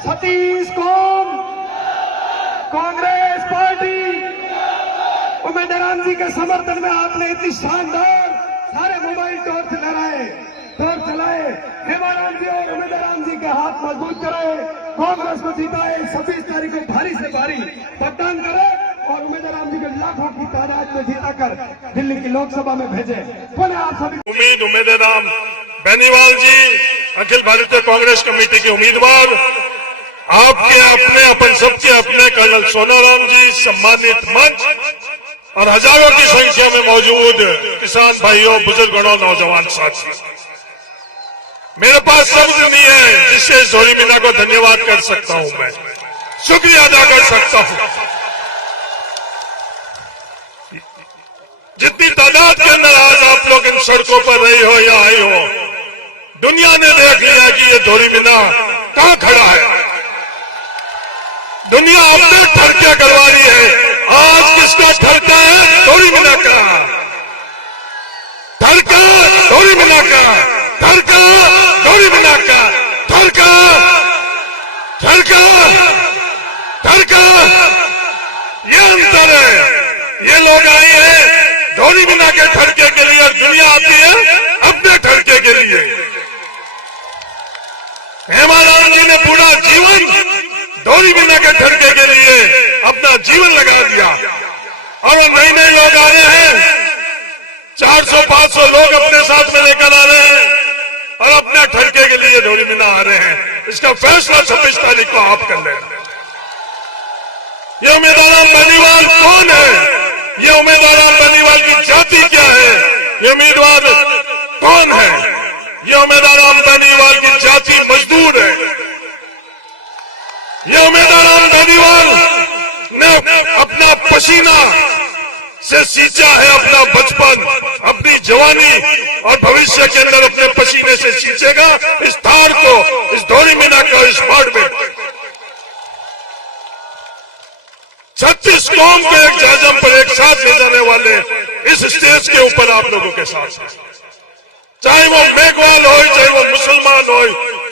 सतीश कौन, कांग्रेस पार्टी उम्मीदवार जी के समर्थन में आपने इतनी शानदार सारे मोबाइल टॉर्च लहराए, टॉर्च चलाए। हेमाराम जी और उम्मीदवार जी के हाथ मजबूत करे, कांग्रेस को जिताए, 26 तारीख को भारी से भारी मतदान करे और उम्मीदवार जी को लाखों की तादाद में जिताकर दिल्ली की लोकसभा में भेजे। पुनः आप सभी उम्मीदवार बेनीवाल जी, अखिल भारतीय कांग्रेस कमेटी के उम्मीदवार, आपके अपने अपन सबके अपने कर्नल सोनाराम जी, सम्मानित मंच और हजारों की संख्या में मौजूद किसान भाइयों, बुजुर्गों, नौजवान साथी, मेरे पास शब्द नहीं है जिससे जोरी मीना को धन्यवाद कर सकता हूं, मैं शुक्रिया अदा कर सकता हूं। जितनी तादाद के अंदर आज आप लोग इन सड़कों पर रहे हो या आए हो, दुनिया ने देख लिया कि ये जोरी मीना कहां खड़ा है। दुनिया अपने ठरके करवा रही है। आज किसका ठरका है? जोरी मीना का ठरका, जोरी मीना का ठरका, जोरी मीना का ठरका, ठरका, ठरका। ये अंतर है। ये लोग आए हैं जोरी मीना के ठरके के लिए, दुनिया आती है अपने ठरके के लिए। हेमाराम जी ने पूरा जीवन जोरी मीना के ठरके के लिए अपना जीवन लगा दिया और नए नए लोग आ रहे हैं, 400-500 लोग अपने साथ में लेकर आ रहे हैं और अपने ठरके के लिए जोरी मीना आ रहे हैं। इसका फैसला 26 तारीख को आप कर लेना। ये उम्मीदवार बेनीवाल कौन है? ये उम्मीदवार बेनीवाल की जाति क्या है? ये उम्मीदवार कौन है? ये उम्मीदवार बेनीवाल की जाति मजदूर है। ये उम्मीदवार बेनीवाल ने अपना पसीना से सींचा है अपना बचपन, अपनी जवानी और भविष्य के अंदर अपने पसीने से सींचेगा इस थार को, इस जोरी मीना को, इस वार्ड में। 36 कौम के एक जाजम पर एक साथ ले जाने वाले इस स्टेज के ऊपर आप लोगों के साथ, चाहे वो मेघवाल हो, चाहे वो मुसलमान हो,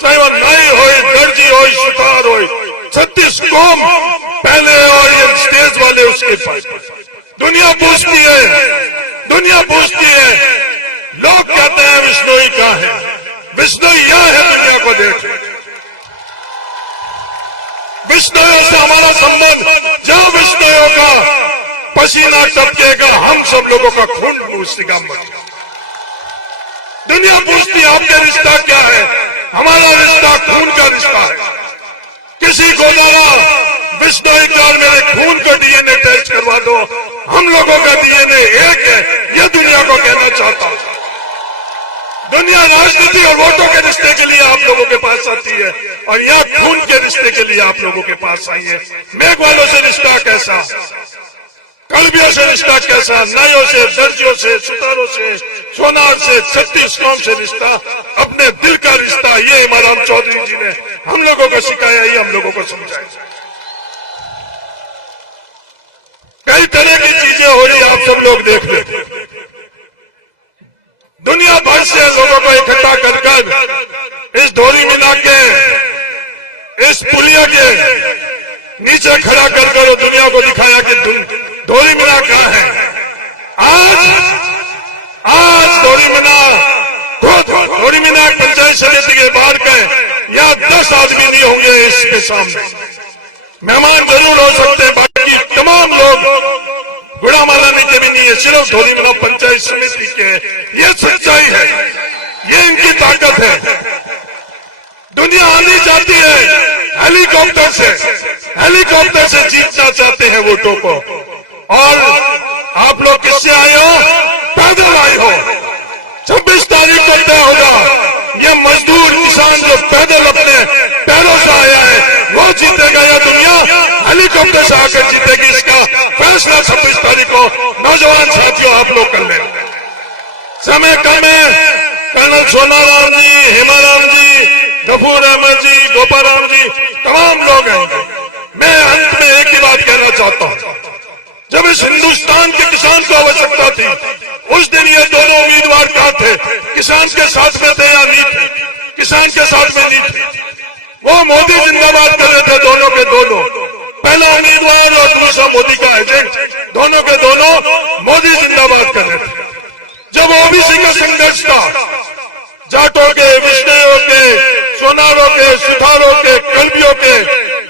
चाहे वो नाई हो, दर्जी हो, सुतार हो, 36 कौम पहले और ये स्टेज वाले उसके पास। दुनिया पूछती है, दुनिया पूछती है, लोग कहते हैं विष्णोई क्या है? विष्णोई यह है, दुनिया को देख। विष्णोइयों से हमारा संबंध, जहां विष्णोइयों का पसीना टपकेगा हम सब लोगों का खून मूसेगा मत। दुनिया पूछती है आपका रिश्ता क्या है? हमारा रिश्ता खून का रिश्ता है। किसी को बोला विष्णोई का मेरे खून का डीएनए टेस्ट करवा दो, हम लोगों का डीएनए एक है, ये दुनिया को कहना चाहता हूं। दुनिया राजनीति और वोटों के रिश्ते के लिए आप लोगों के पास आती है और यहाँ खून के रिश्ते के लिए आप लोगों के पास आई है। मेघवालों से रिश्ता कैसा, कलबियों से रिश्ता कैसा, नाइयों से, दर्जियों से, सुतारों से, सोनार से, 36 कौम से रिश्ता, अपने दिल का रिश्ता। ये हेमाराम चौधरी जी ने हम लोगों को सिखाया, ये हम लोगों को समझाया। कई तरह की चीजें हो रही आप सब लोग देख लेते। दुनिया भर से लोगों को इकट्ठा कर इस जोरी मीना के, इस पुलिया के नीचे खड़ा कर दुनिया को दिखाया कि जोरी मीना कहां है। आज जोरी मीना खुद, जोरी मीना पंचायत समिति के बाहर के या 10 आदमी नहीं होंगे इसके सामने। मेहमान जरूर हो सकते, बाकी तमाम लोग गुड़ा हेलीकॉप्टर से जीतना चाहते हैं वोटों को। और आप लोग किससे आए हो? पैदल आए हो। 26 तारीख को तय होगा ये मजदूर किसान जो पैदल अपने पैरों से आया है वो जीतेगा या दुनिया हेलीकॉप्टर से आकर जीतेगी। इसका फैसला 26 तारीख को नौजवान साथियों आप लोग कर लें। समय कम है। कर्नल सोनाराम जी, हेमाराम जी, गफूर अहमद जी, गोपाराम जी, तमाम लोग हैं। मैं अंत में एक ही बात कहना चाहता हूं, जब इस हिंदुस्तान के किसान को आवश्यकता थी उस दिन ये दोनों उम्मीदवार कहां थे? किसान के साथ में थे या नहीं थे? किसान के साथ में नहीं थे। वो मोदी जिंदाबाद कर रहे थे, दोनों के दोनों, पहला उम्मीदवार और दूसरा मोदी का एजेंट, दोनों के दोनों मोदी जिंदाबाद कर रहे थे। जब ओबीसी का संघर्ष था, जाटों के, विष्णुओं के, सोनारों के, सुथारों के, कल्बियों के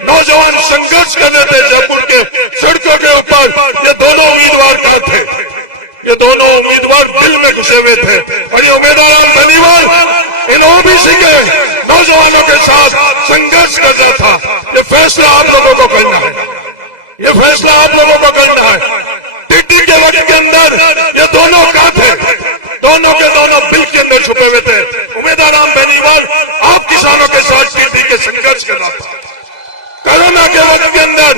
नौजवान संघर्ष कर रहे थे जयपुर के सड़कों के ऊपर, ये दोनों उम्मीदवार कहां थे? ये दोनों उम्मीदवार दिल में घुसे हुए थे। और ये उम्मीदवार बेनीवाल इन ओबीसी के नौजवानों के साथ संघर्ष कर रहा था। ये फैसला आप लोगों को करना है, ये फैसला आप लोगों को करना है। टिड्डी के वक्त के अंदर ये दोनों कहां थे? दोनों के दोनों बिल के अंदर छुपे हुए थे। उम्मीदवार बेनीवाल आप किसानों के साथ टिड्डी के संघर्ष कर रहा था। कोरोना के वक्त के अंदर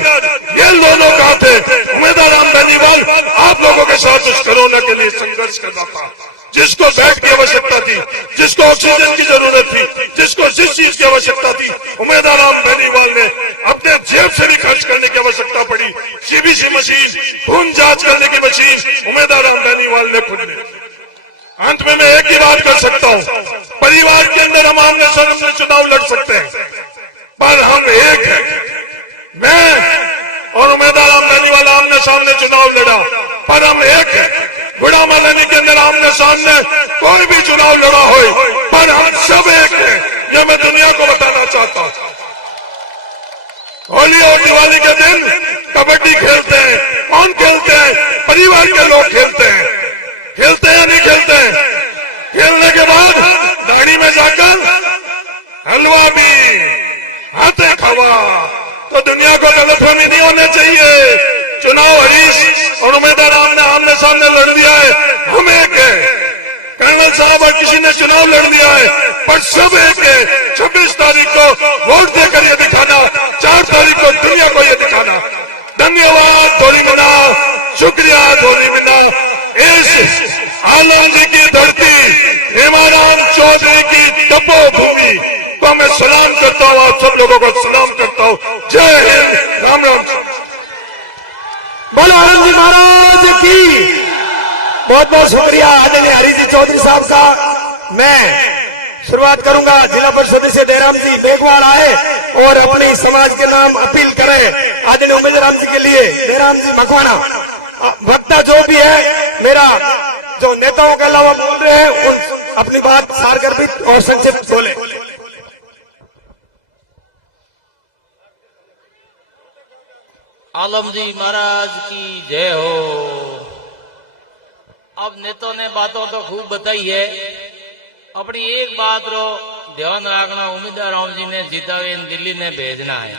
ये दोनों कहां थे? उम्मीदवार बेनीवाल आप लोगों के साथ उस कोरोना के लिए संघर्ष कर रहा था। जिसको बेड की आवश्यकता थी, जिसको ऑक्सीजन की जरूरत थी, जिसको जिस चीज की आवश्यकता थी, उम्मीदवार बेनीवाल ने अपने जेब से भी खर्च करने की आवश्यकता पड़ी। सीबीसी मशीन, खून जांच करने की मशीन उम्मीदवार बेनीवाल ने खुद ली। अंत में मैं एक ही बात कर सकता हूं, परिवार के अंदर हम आमने सामने चुनाव लड़ सकते हैं, पर हम एक हैं। मैं और उम्मीदवार बेनीवाल आमने सामने चुनाव लड़ा, पर हम एक हैं। गुड़ामालानी के अंदर आमने सामने कोई भी चुनाव लड़ा हो, पर हम सब एक हैं। यह मैं दुनिया को बताना चाहता हूं। होली और दिवाली के दिन कबड्डी खेलते हैं। कौन खेलते हैं? परिवार के लोग खेलते हैं। खेलते हैं या नहीं खेलते हैं? खेलने के बाद दाढ़ी में जाकर हलवा भी, हाथे खावा। तो दुनिया को गलतफहमी नहीं होना चाहिए। चुनाव हरीश और उम्मीदवार आमने सामने लड़ दिया है, हम एक है। कर्नल साहब और किसी ने चुनाव लड़ दिया है, पर सब एक है। 26 तारीख को वोट देकर ये दिखाना, 4 तारीख को दुनिया को ये दिखाना। धन्यवाद धोरी मीना, शुक्रिया धोरी मीना। इस आलम जी की धरती, हेमाराम चौधरी की तपोभूमि को मैं सलाम करता हूँ। आप सब लोगों को सलाम करता हूँ। जय हिंद, राम राम। बोलो आनंद जी महाराज की। बहुत बहुत शुक्रिया आदरणीय हरी जी चौधरी साहब का। मैं शुरुआत करूंगा। जिला परिषद सदस्य दयाराम जी मेघवाल आए और अपनी समाज के नाम अपील करें आदरणीय उम्मीदवार जी के लिए। दयाराम जी मखवाना वक्ता जो भी है, मेरा जो नेताओं के अलावा बोल रहे हैं, उन अपनी बात सार कर भी और संक्षिप्त बोले। आलम जी महाराज की जय हो। अब नेताओं ने बातों तो खूब बताई है, अपनी एक बात रो ध्यान रखना, उम्मीदवार राम जी ने जीता हुए दिल्ली ने भेजना है।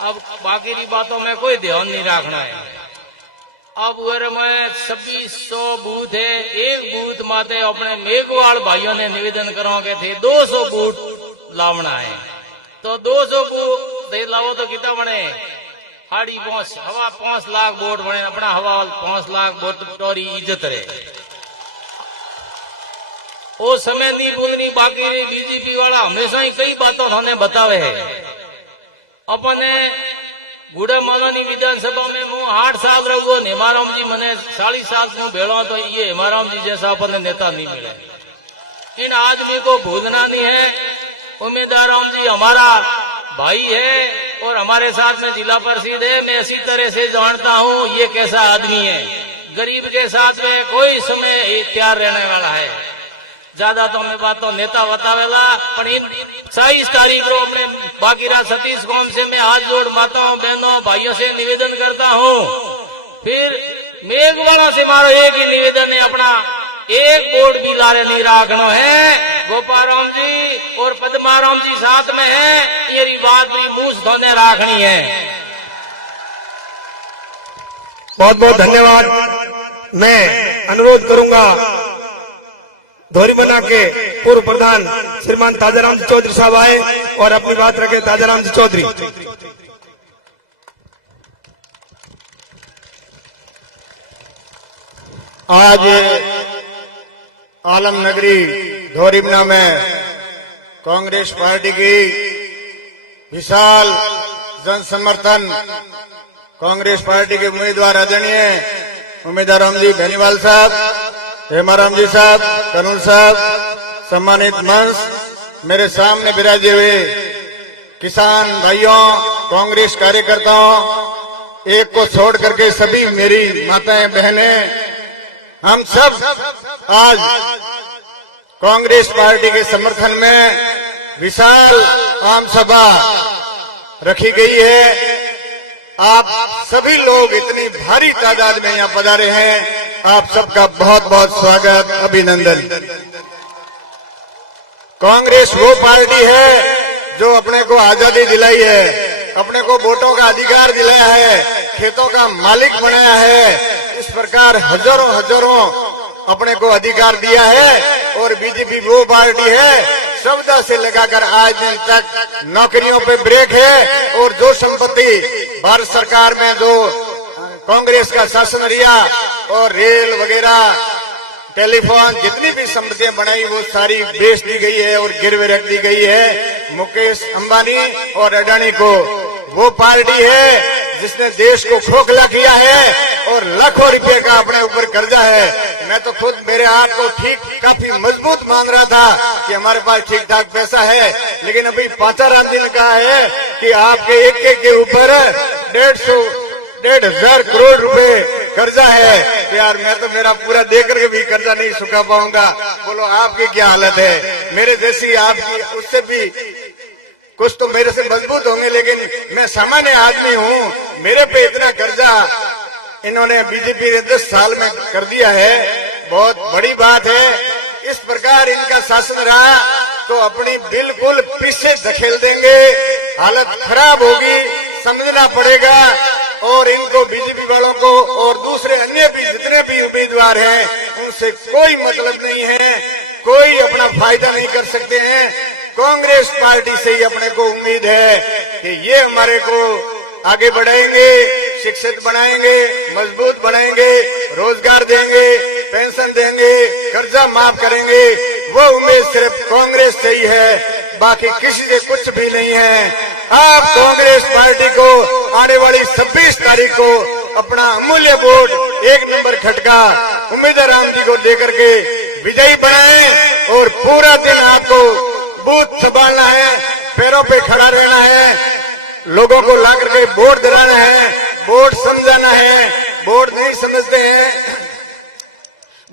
अब बाकी की बातों में कोई ध्यान नहीं रखना है। अब वर में 2600 बूथ है, एक बूथ माते अपने मेघवाल भाइयों ने निवेदन करवाके थे 200 बूथ लावना है। तो 200 बूथ लावो तो कितना बने? 5.5 लाख वोट बने। अपना हवा 5 लाख वोट टोरी इज्जत रहे। वो समय नहीं भूलनी। बाकी बीजेपी वाला हमेशा ही कई बातों थाने बतावे है। अपने गुड़ामालानी विधानसभा में मुझ 8 साल रहो, हेमाराम जी मैंने 40 साल से भेड़ो, तो ये हेमाराम जी जैसा अपने नेता नहीं मिले। इन आदमी को भूलना नहीं है। उम्मीदवार राम जी हमारा भाई है और हमारे साथ में जिला परिषद है। मैं इसी तरह से जानता हूँ ये कैसा आदमी है। गरीब के साथ में कोई समय तैयार रहने वाला है। ज्यादा तो मैं बात तो नेता बतावेला, पर इन 27 तारीख को अपने बागीरा सतीश कौम से मैं हाथ जोड़ माताओं बहनों भाइयों से निवेदन करता हूँ। फिर मेघवाला से मारो एक ही निवेदन है, अपना एक वोट भी लारे नहीं रखना है। गोपाराम जी और पद्माराम जी साथ में है, ये बात भी मुंह धोने राखनी है। बहुत बहुत धन्यवाद। मैं अनुरोध करूंगा धोरीबना के पूर्व प्रधान श्रीमान ताजाराम जी चौधरी साहब आए और अपनी बात रखे। ताजाराम जी चौधरी। आज आलम नगरी धोरीबना में कांग्रेस पार्टी की विशाल जन समर्थन कांग्रेस पार्टी के उम्मीदवार आदरणीय उम्मीदवार राम जी बेनीवाल साहब, हेमाराम जी साहब, कनूर साहब, सम्मानित मंच, मेरे सामने विराजे हुए किसान भाइयों, कांग्रेस कार्यकर्ताओं, एक को छोड़ करके सभी मेरी माताएं बहनें, हम सब आज कांग्रेस पार्टी के समर्थन में विशाल आम सभा रखी गई है। आप सभी लोग इतनी भारी तादाद में यहाँ पधारे हैं, आप सबका बहुत बहुत स्वागत, अभिनंदन। कांग्रेस वो पार्टी है जो अपने को आजादी दिलाई है, अपने को वोटों का अधिकार दिलाया है, खेतों का मालिक बनाया है। इस प्रकार हजारों अपने को अधिकार दिया है। और बीजेपी वो पार्टी है सौदा से लगाकर आज दिन तक नौकरियों पे ब्रेक है। और जो संपत्ति भारत सरकार में जो कांग्रेस का शासन रिया और रेल वगैरह, टेलीफोन, जितनी भी संपत्तियां बनाई वो सारी बेच दी गई है और गिरवे रख दी गई है मुकेश अंबानी और अडानी को। वो पार्टी है जिसने देश को खोखला किया है और लाखों रुपए का अपने ऊपर कर्जा है। मैं तो खुद मेरे हाथ को ठीक काफी मजबूत मान रहा था कि हमारे पास ठीक ठाक पैसा है, लेकिन अभी पाचाराम जी ने कहा है कि आपके एक के ऊपर 1,500 करोड़ रुपए कर्जा है। तो यार मैं तो मेरा पूरा दे करके भी कर्जा नहीं चुका पाऊंगा। बोलो आपकी क्या हालत है? मेरे जैसी आपकी उससे भी कुछ तो मेरे से मजबूत होंगे, लेकिन मैं सामान्य आदमी हूँ। मेरे पे इतना कर्जा इन्होंने बीजेपी ने 10 साल में कर दिया है, बहुत बड़ी बात है। इस प्रकार इनका शासन रहा तो अपनी बिल्कुल पीछे धकेल देंगे, हालत खराब होगी, समझना पड़ेगा। और इनको बीजेपी वालों को और दूसरे अन्य भी जितने भी उम्मीदवार हैं उनसे कोई मतलब नहीं है, कोई अपना फायदा नहीं कर सकते हैं। कांग्रेस पार्टी से ही अपने को उम्मीद है कि ये हमारे को आगे बढ़ाएंगे, शिक्षित बनाएंगे, मजबूत बनाएंगे, रोजगार देंगे, पेंशन देंगे, कर्जा माफ करेंगे। वो उम्मीद सिर्फ कांग्रेस से ही है, बाकी किसी से कुछ भी नहीं है। आप कांग्रेस पार्टी को आने वाली 26 तारीख को अपना अमूल्य वोट 1 नंबर खटका उम्मीदवार राम जी को देकर के विजयी बनाएं। और पूरा दिन आपको बूथ संभालना है, पैरों पे खड़ा रहना है, लोगों को ला करके वोट दिलाना है, वोट समझाना है। वोट नहीं समझते हैं,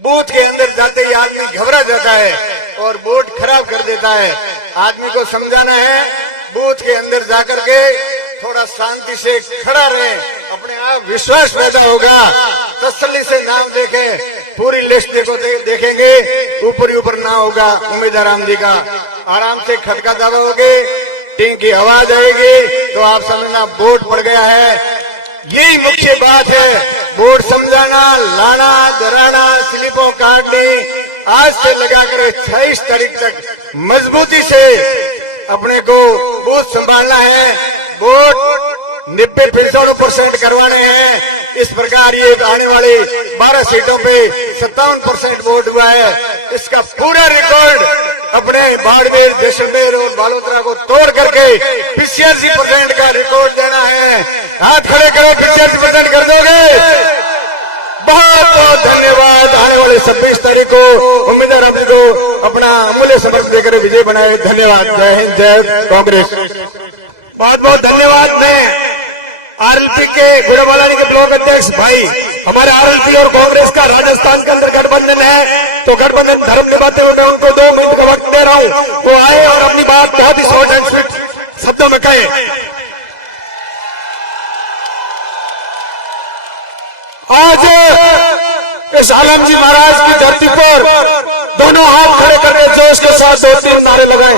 बूथ के अंदर जाते ही आदमी घबरा जाता है और वोट खराब कर देता है। आदमी को समझाना है, बूथ के अंदर जाकर के थोड़ा शांति से खड़ा रहे, अपने आप विश्वास पैदा होगा। तसल्ली से नाम देखे, पूरी लिस्ट देखेंगे, ऊपर ही ऊपर ना होगा उम्मीदवार राम जी का। आराम से खटका दबाओगे, टिंग की आवाज आएगी तो आप समझना वोट पड़ गया है। यही मुख्य बात है, वोट समझाना, लाना, डराना, स्लिपों काटनी। आज से लगाकर 26 तारीख तक मजबूती से अपने को बूथ संभालना है, वोट 90-95% करवाने हैं। इस प्रकार ये आने वाली 12 सीटों पे 57% वोट हुआ है। इसका पूरा रिकॉर्ड अपने बाड़मेर, जैसलमेर और बालोतरा को तोड़ करके 85% का रिकॉर्ड देना है। हाथ खड़े करो, 85% कर दोगे? बहुत बहुत धन्यवाद। आने वाले 26 तारीख को उम्मीदवार राम जी को अपना अमूल्य समर्थन देकर विजय बनाए। धन्यवाद। जय हिंद, जय कांग्रेस। बहुत बहुत धन्यवाद। मैं आरएलपी के गुड़ामालानी के ब्लॉक अध्यक्ष भाई, हमारे आरएलपी और कांग्रेस का राजस्थान के अंदर गठबंधन है, तो गठबंधन धर्म निभाते हुए मैं उनको 2 मिनट का वक्त दे रहा हूं, वो आए और अपनी बात बहुत ही शॉर्ट एंड स्वीट शब्दों में कहे। आज इस आलम जी महाराज की धरती पर दोनों हाथ खड़े करके जोश के साथ 2-3 नारे लगाए।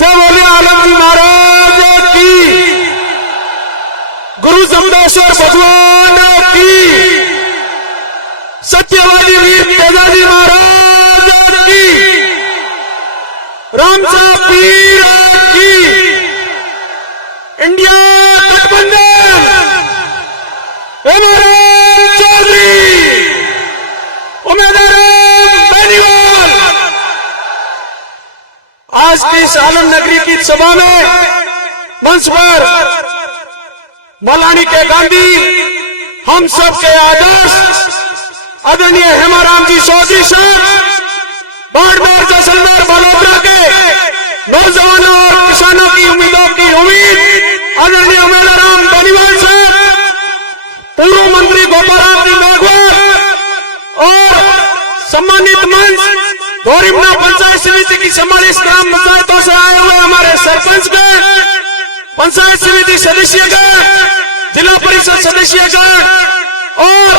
जय बोले आलम जी महाराज की, गुरु जमदेश्वर भगवान की, सत्यवादी वीर तेजाजी महाराज की, रामचा पीर की, इंडिया गठबंधन, हेमराम चौधरी, उमेदवार बेनीवाल। आज की इस आलम नगरी की सभा में मंच पर मौलानी के गांधी, हम सब के आदर्श आदरणीय हेमाराम जी चौधरी साहब, बाड़मेर, जैसलमेर, बड़ौदा के नौजवानों और किसानों की उम्मीदों की उम्मीद आदरणीय उमेदवार बेनीवाल साहब, पूर्व मंत्री गोपाराम जी मेघवाल और सम्मानित मंच गौरीमना पंचायत समिति की 44 ग्राम पंचायतों से आए हुए हमारे सरपंच गण, पंचायत समिति सदस्यगण, जिला परिषद सदस्यगण और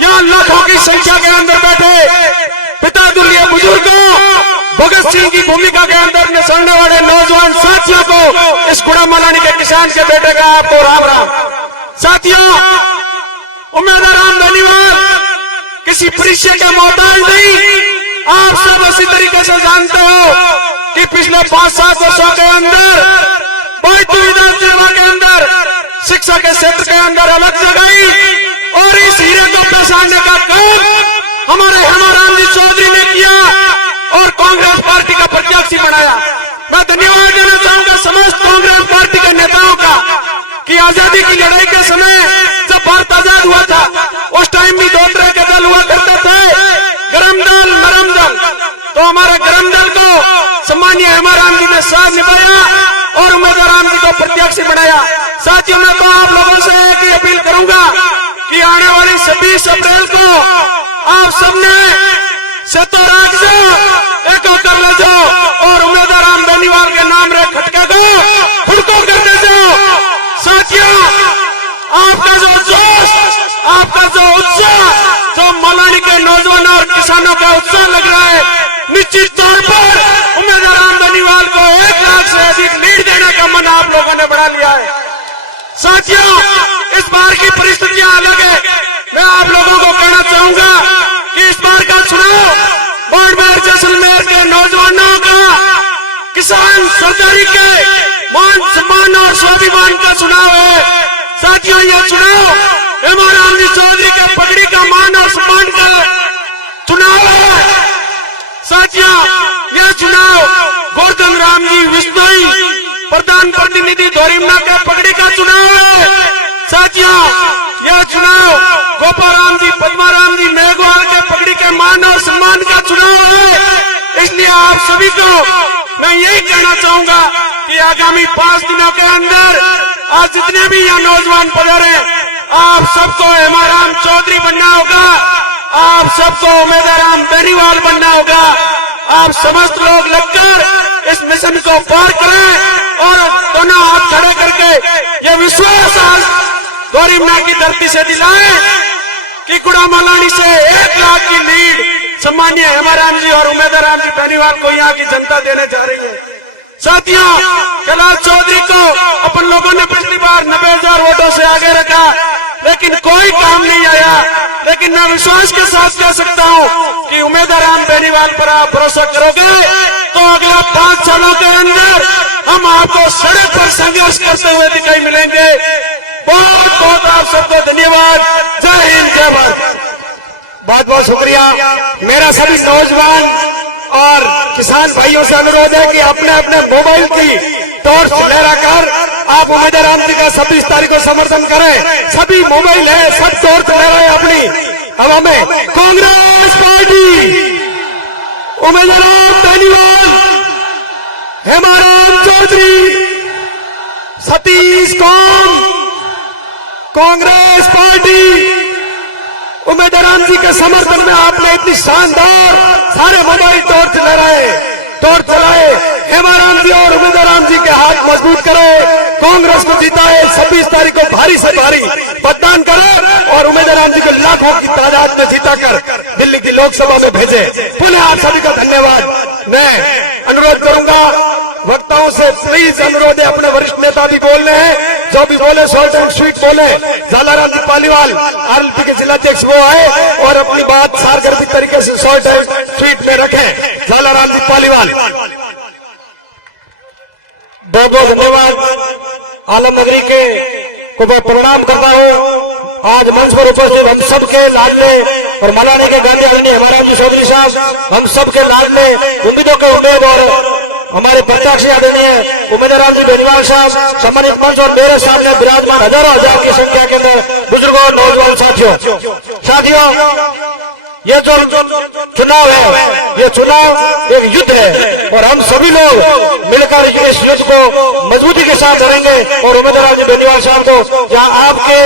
यहाँ लाखों की संख्या के अंदर बैठे पिता तुल्य बुजुर्गों, भगत सिंह की भूमिका के अंदर में सड़ने वाले नौजवान साथियों को, इस गुड़ा मलानी के किसान के बेटे का आपको राम राम। साथियों, उमेदवार बेनीवाल किसी परिचय के मोहताज नहीं। आप सब इसी तरीके से जानते हो कि पिछले 5-7 वर्षों के अंदर बैतूल विधानसभा के अंदर शिक्षा के क्षेत्र के अंदर अलग जगाई और इस हीरे को पहचानने का काम हमारे हेमाराम जी चौधरी ने किया और कांग्रेस पार्टी का प्रत्याशी बनाया। मैं धन्यवाद देना चाहूंगा समस्त कांग्रेस पार्टी के नेताओं का कि आजादी की लड़ाई के समय जब भारत आजाद हुआ था उस टाइम भी 2 तरह के दल हुआ करते थे, गरम दल, नरम दल। तो हमारे गरम दल को सम्मानीय हेमाराम जी ने साथ निभाया और उमेदवार जी को प्रत्याशी बनाया। साथियों, मैं तो आप लोगों से एक ही अपील करूंगा कि आने वाली 26 अप्रैल को आप सबने सेतोराग से एक कर ले जाओ और उमेदवार बेनीवाल के नाम रे खटके को खुड़को करते जाओ। साथियों, आपका जो जोश, आपका जो उत्साह, जो मौलानी के नौजवानों और किसानों का उत्साह लग रहा है, निश्चित तौर पर उमेदवार बेनीवाल को 1 लाख से अधिक लीड देने का मन आप लोगों ने बढ़ा लिया है। साथियों, इस बार की परिस्थितियां अलग है। मैं आप लोगों को कहना चाहूंगा कि इस बार का चुनाव बाड़मेर, जैसलमेर के नौजवानों का, किसान सरदारी के मान सम्मान और स्वाभिमान का चुनाव है। साथियों, यह चुनाव हेमाराम जी चौधरी के पगड़ी का मान और सम्मान का चुनाव है। साथियों, यह चुनाव गोवर्धन राम जी विश्नोई प्रधान प्रतिनिधि गौरीमना के पगड़ी का चुनाव है। साथियों, यह चुनाव गोपाराम जी, पद्माराम जी मेघवाल के पगड़ी के मान और सम्मान का चुनाव है। इसलिए आप सभी को मैं यही कहना चाहूंगा कि आगामी 5 दिनों के अंदर आज जितने भी यहाँ नौजवान पधारे, आप सबको हेमाराम चौधरी बनना होगा, आप सबको उमेदवार बेनीवाल बनना होगा। आप समस्त लोग लगकर इस मिशन को पार करें और दोनों हाथ खड़े करके ये विश्वास आज गौरीमना की धरती से दिलाएं कि गुड़ा मलानी से 1 लाख की लीड सम्मानीय हेमाराम जी और उमेदवार जी बेनीवाल को यहाँ की जनता देने जा रही है। साथियों, कैलाश चौधरी को अपन लोगों ने पिछली बार 90,000 वोटों से आगे रखा, लेकिन कोई काम नहीं आया। लेकिन मैं विश्वास के साथ कह सकता हूँ कि उमेदवार बेनीवाल पर आप भरोसा करोगे तो अगले 5 सालों के अंदर हम आपको सड़क पर संघर्ष करते हुए दिखाई मिलेंगे। बहुत बहुत आप सबको धन्यवाद। जय हिंद, जय भारत। बहुत बहुत शुक्रिया। मेरा सभी नौजवान और किसान भाइयों से अनुरोध है कि अपने अपने मोबाइल की टॉर्च लहराकर आप उमेदवार जी का 26 तारीख को समर्थन करें। सभी मोबाइल है, सब टॉर्च लहराएं अपनी हवा में। कांग्रेस पार्टी, उमेदवार बेनीवाल, हेमाराम चौधरी, सतीश कौन, कांग्रेस पार्टी, उमेदवार जी के समर्थन में आपने इतनी शानदार सारे मोबाइल टॉर्च लहराए, टॉर्च चलाए। हेमाराम जी और उमेदवार जी के हाथ मजबूत करे, कांग्रेस को जिताए। 26 तारीख को भारी से भारी मतदान करे और उमेदवार जी को लाखों की तादाद में जीताकर दिल्ली की लोकसभा में भेजे। पुनः आप सभी का धन्यवाद। मैं अनुरोध करूंगा वक्ताओं से, प्लीज अनुरोध है, अपने वरिष्ठ नेता भी बोल रहे हैं, जो भी बोले शॉर्ट एंड स्वीट बोले। झालाराम जी पालीवाल आरएलपी के जिलाध्यक्ष वो आए और अपनी बात सारगर्भित तरीके से शॉर्ट एंड स्वीट में रखें। झालाराम जी पालीवाल, बहुत बहुत धन्यवाद। आलम नगरी के को मैं प्रणाम करता हूँ। आज मंच पर उपस्थित हम सबके लाडले और मलानी के गांधी आदरणीय हेमाराम जी चौधरी साहब, हम सबके लाडले, उम्मीदों के उम्मीद और हमारे प्रत्याशी आदरणीय उमेदराम जी बेनीवाल साहब, सम्मानित मंच और मेरे सामने विराजमान हजारों हजार की संख्या के अंदर बुजुर्गों और नौजवान साथियों, ये जो चुनाव है, ये चुनाव एक युद्ध है और हम सभी लोग मिलकर इस युद्ध को मजबूती के साथ करेंगे। और उमेदवार जी बेनीवाल साहब को जहां आपके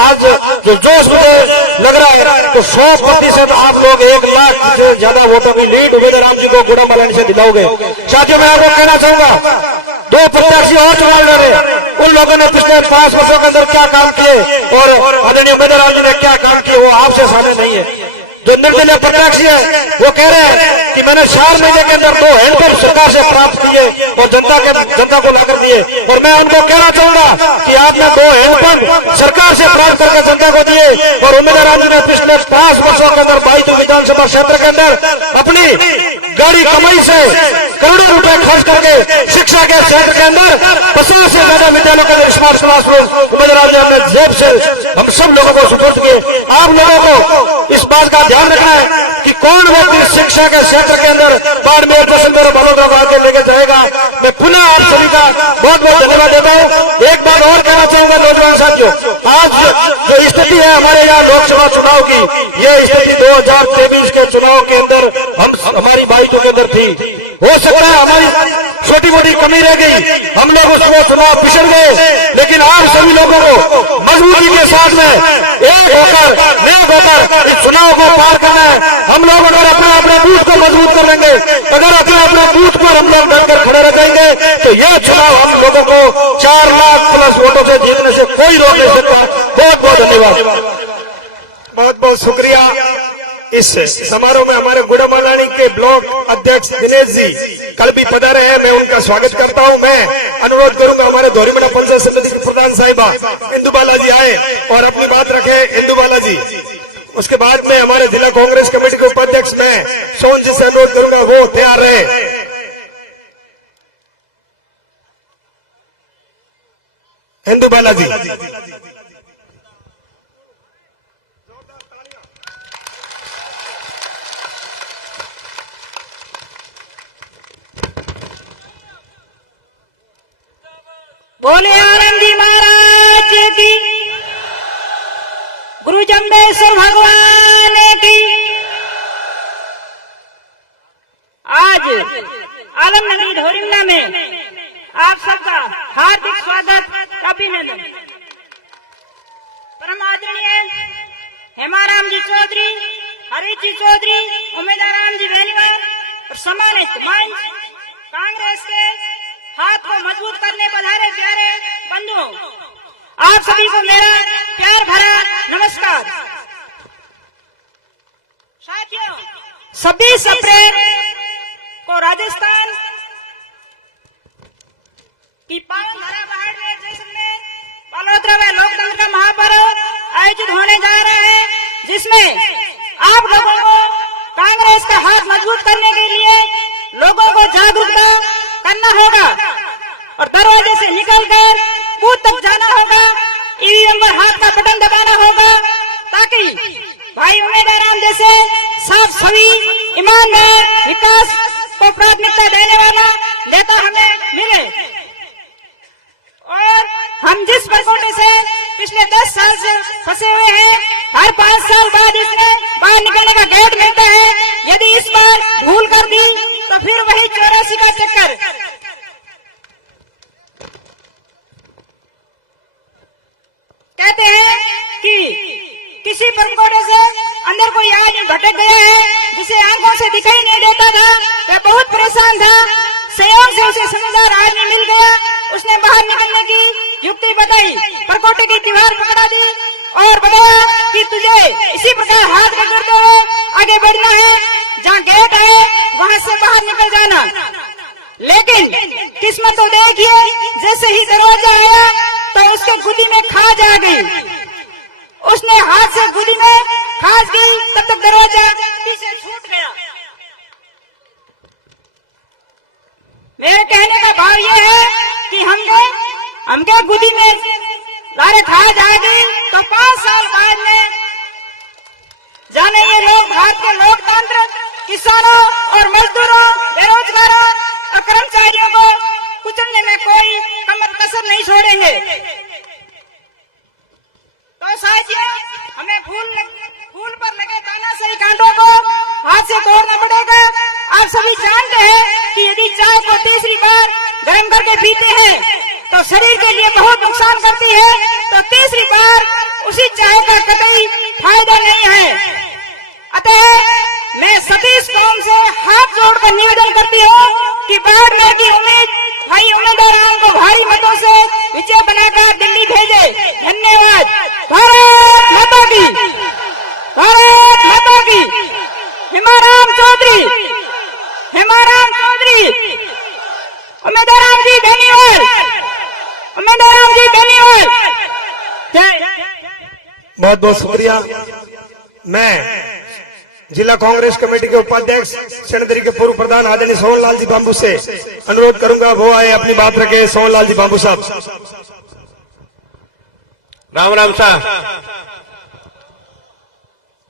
आज जो जोश मुझे लग रहा है, तो 100% आप लोग 1 लाख से ज्यादा वोटों की लीड उमेदवार जी को गुड़ा मलानी से दिलाओगे। साथियों, मैं आपको कहना चाहूंगा, 2 प्रत्याशी और चुनाव लड़े, उन लोगों ने पिछले 5 वर्षों के अंदर क्या काम किए और आदरणीय उमेदवार जी ने क्या काम किए, वो आपसे सामने नहीं है। जो निर्दलीय प्रत्याशी है वो कह रहे हैं कि मैंने 4 महीने के अंदर 2 हैंडपंप सरकार से प्राप्त किए और जनता को लाकर दिए। और मैं उनको कहना चाहूंगा कि आपने 2 हैंडपंप सरकार से प्राप्त करके जनता को दिए और उम्मीदवार जी ने पिछले 5 वर्षों के अंदर 22 विधानसभा क्षेत्र के अंदर अपनी गाड़ी कमाई से करोड़ों रुपए खर्च करके शिक्षा के क्षेत्र के अंदर 50 से ज्यादा विद्यालयों के अंदर स्मार्ट क्लासरूम उम्मीदवार ने अपने जेब से हम सब लोगों को सुपुर्द किए। आप लोगों को इस बात का ध्यान रखना है कि कौन व्यक्ति शिक्षा के क्षेत्र के अंदर बाड़मेर, बसंतर और बड़ौदा को आगे लेके जाएगा। मैं पुनः आप सभी का बहुत बहुत धन्यवाद देता हूँ। एक बात और कहना चाहूंगा नौजवान साथियों, आज जो स्थिति है हमारे यहाँ लोकसभा चुनाव की, ये स्थिति 2023 के चुनाव के अंदर हमारी बाइकों के अंदर थी। हो सकता है हमारी छोटी मोटी कमी रह गई, हम लोग उसको चुनाव पिछड़ गए, लेकिन आप सभी लोगों को मजबूती के साथ में एक होकर इस चुनाव को पार करना है। हम लोग अगर अपने बूथ को मजबूत कर लेंगे, अगर अपने बूथ पर हम लोग डटकर खड़े रह जाएंगे, तो यह चुनाव हम लोगों को 4 लाख प्लस वोटों से जीतने से कोई रोक नहीं सकता। बहुत बहुत धन्यवाद, बहुत बहुत शुक्रिया। इस समारोह में हमारे गुड़ा मलानी के ब्लॉक अध्यक्ष दिनेश जी कल भी पधारे हैं, मैं उनका स्वागत करता हूं। मैं अनुरोध करूंगा हमारे धोरीमड़ा पंचायत समिति की प्रधान साहिबा इंदु बाला जी आए और अपनी बात रखे। इंदु बाला जी, उसके बाद में हमारे जिला कांग्रेस कमेटी के उपाध्यक्ष मैं सोन जी से अनुरोध करूंगा वो तैयार रहे। इंदु बाला जी, बोले आनंद जी महाराज की, गुरु जम्बेश्वर भगवान की। आज आलमनगरी ढोरिंगना में आप सबका हार्दिक स्वागत, अभिनंदन। परम आदरणीय हेमाराम जी चौधरी, हरीश जी चौधरी, उमेदवार जी बेनीवाल और सम्मानित मंच कांग्रेस के हाथ को मजबूत करने पधारे प्यारे बंधुओं, आप सभी को मेरा प्यार भरा नमस्कार। साथियों, 26 अप्रैल को राजस्थान की पावन धरा पहाड़ में जैसलमेर बालोतरा में लोकतंत्र का महापर्व आयोजित होने जा रहा है, जिसमें आप लोगों को कांग्रेस का हाथ मजबूत करने के लिए लोगों को जागरूकता करना होगा और दरवाजे से निकलकर बूथ तक जाना होगा, ईवीएम पर हाथ का बटन दबाना होगा, ताकि भाई उम्मीदवार जैसे साफ सभी ईमानदार विकास को प्राथमिकता देने वाला नेता हमें मिले। और हम जिस परकोटे से पिछले 10 साल से फंसे हुए हैं, हर 5 साल बाद इसमें बाहर निकलने का गेट मिलता है। यदि इस बार भूल कर दी तो फिर वही 84 का चक्कर। कहते हैं कि किसी परकोटे से अंदर कोई आदमी भटक गया है, जिसे आंखों से दिखाई नहीं देता था, वह बहुत परेशान था। संयोग से उसे समझदार आदमी मिल गया, उसने बाहर निकलने की युक्ति बताई, परकोटे की दीवार पकड़ा दी और बताया कि तुझे इसी प्रकार हाथ पकड़ते हुए आगे बढ़ना हाथ से बाहर निकल जाना। लेकिन किस्मत तो देखिए, जैसे ही दरवाजा आया तो उसके गुदी में खाज आ गई। उसने हाथ से गुदी में खाज गई, तब तक दरवाजा पीछे छूट गया। मेरे कहने का भाव ये है कि हमके गुदी में लारे खाज आ गई तो 5 साल बाद में जाने ये लोग भारत के लोकतंत्र, किसानों और मजदूरों, बेरोजगारों और कर्मचारियों को कुचलने में कोई कमर कसर नहीं छोड़ेंगे। तो साथियों, हमें फूल पर लगे तानाशाही कांटों को हाथ से तोड़ना पड़ेगा। आप सभी जानते हैं कि यदि चाय को तीसरी बार गर्म करके पीते हैं तो शरीर के लिए बहुत नुकसान करती है, तो तीसरी बार उसी चाय का कतई फायदा नहीं है। अतः मैं सतीश कौम से हाथ जोड़कर निवेदन करती हूँ कि बाड़मेर की उम्मीद भाई उम्मीदवारों को भारी मतों से विजय बनाकर दिल्ली भेजे। धन्यवाद। भारत माता की, भारत माता की। हेमाराम चौधरी, हेमाराम चौधरी, उम्मीदवार जी धन्यवाद, उम्मीदवार जी धन्यवाद। बहुत बहुत शुक्रिया। मैं जिला कांग्रेस कमेटी के उपाध्यक्ष सेनेटरी के पूर्व प्रधान आदरणीय सोहनलाल जी बांबू से अनुरोध करूंगा, वो आए अपनी बात रखे। सोहनलाल जी बांबू साहब। राम राम साहब।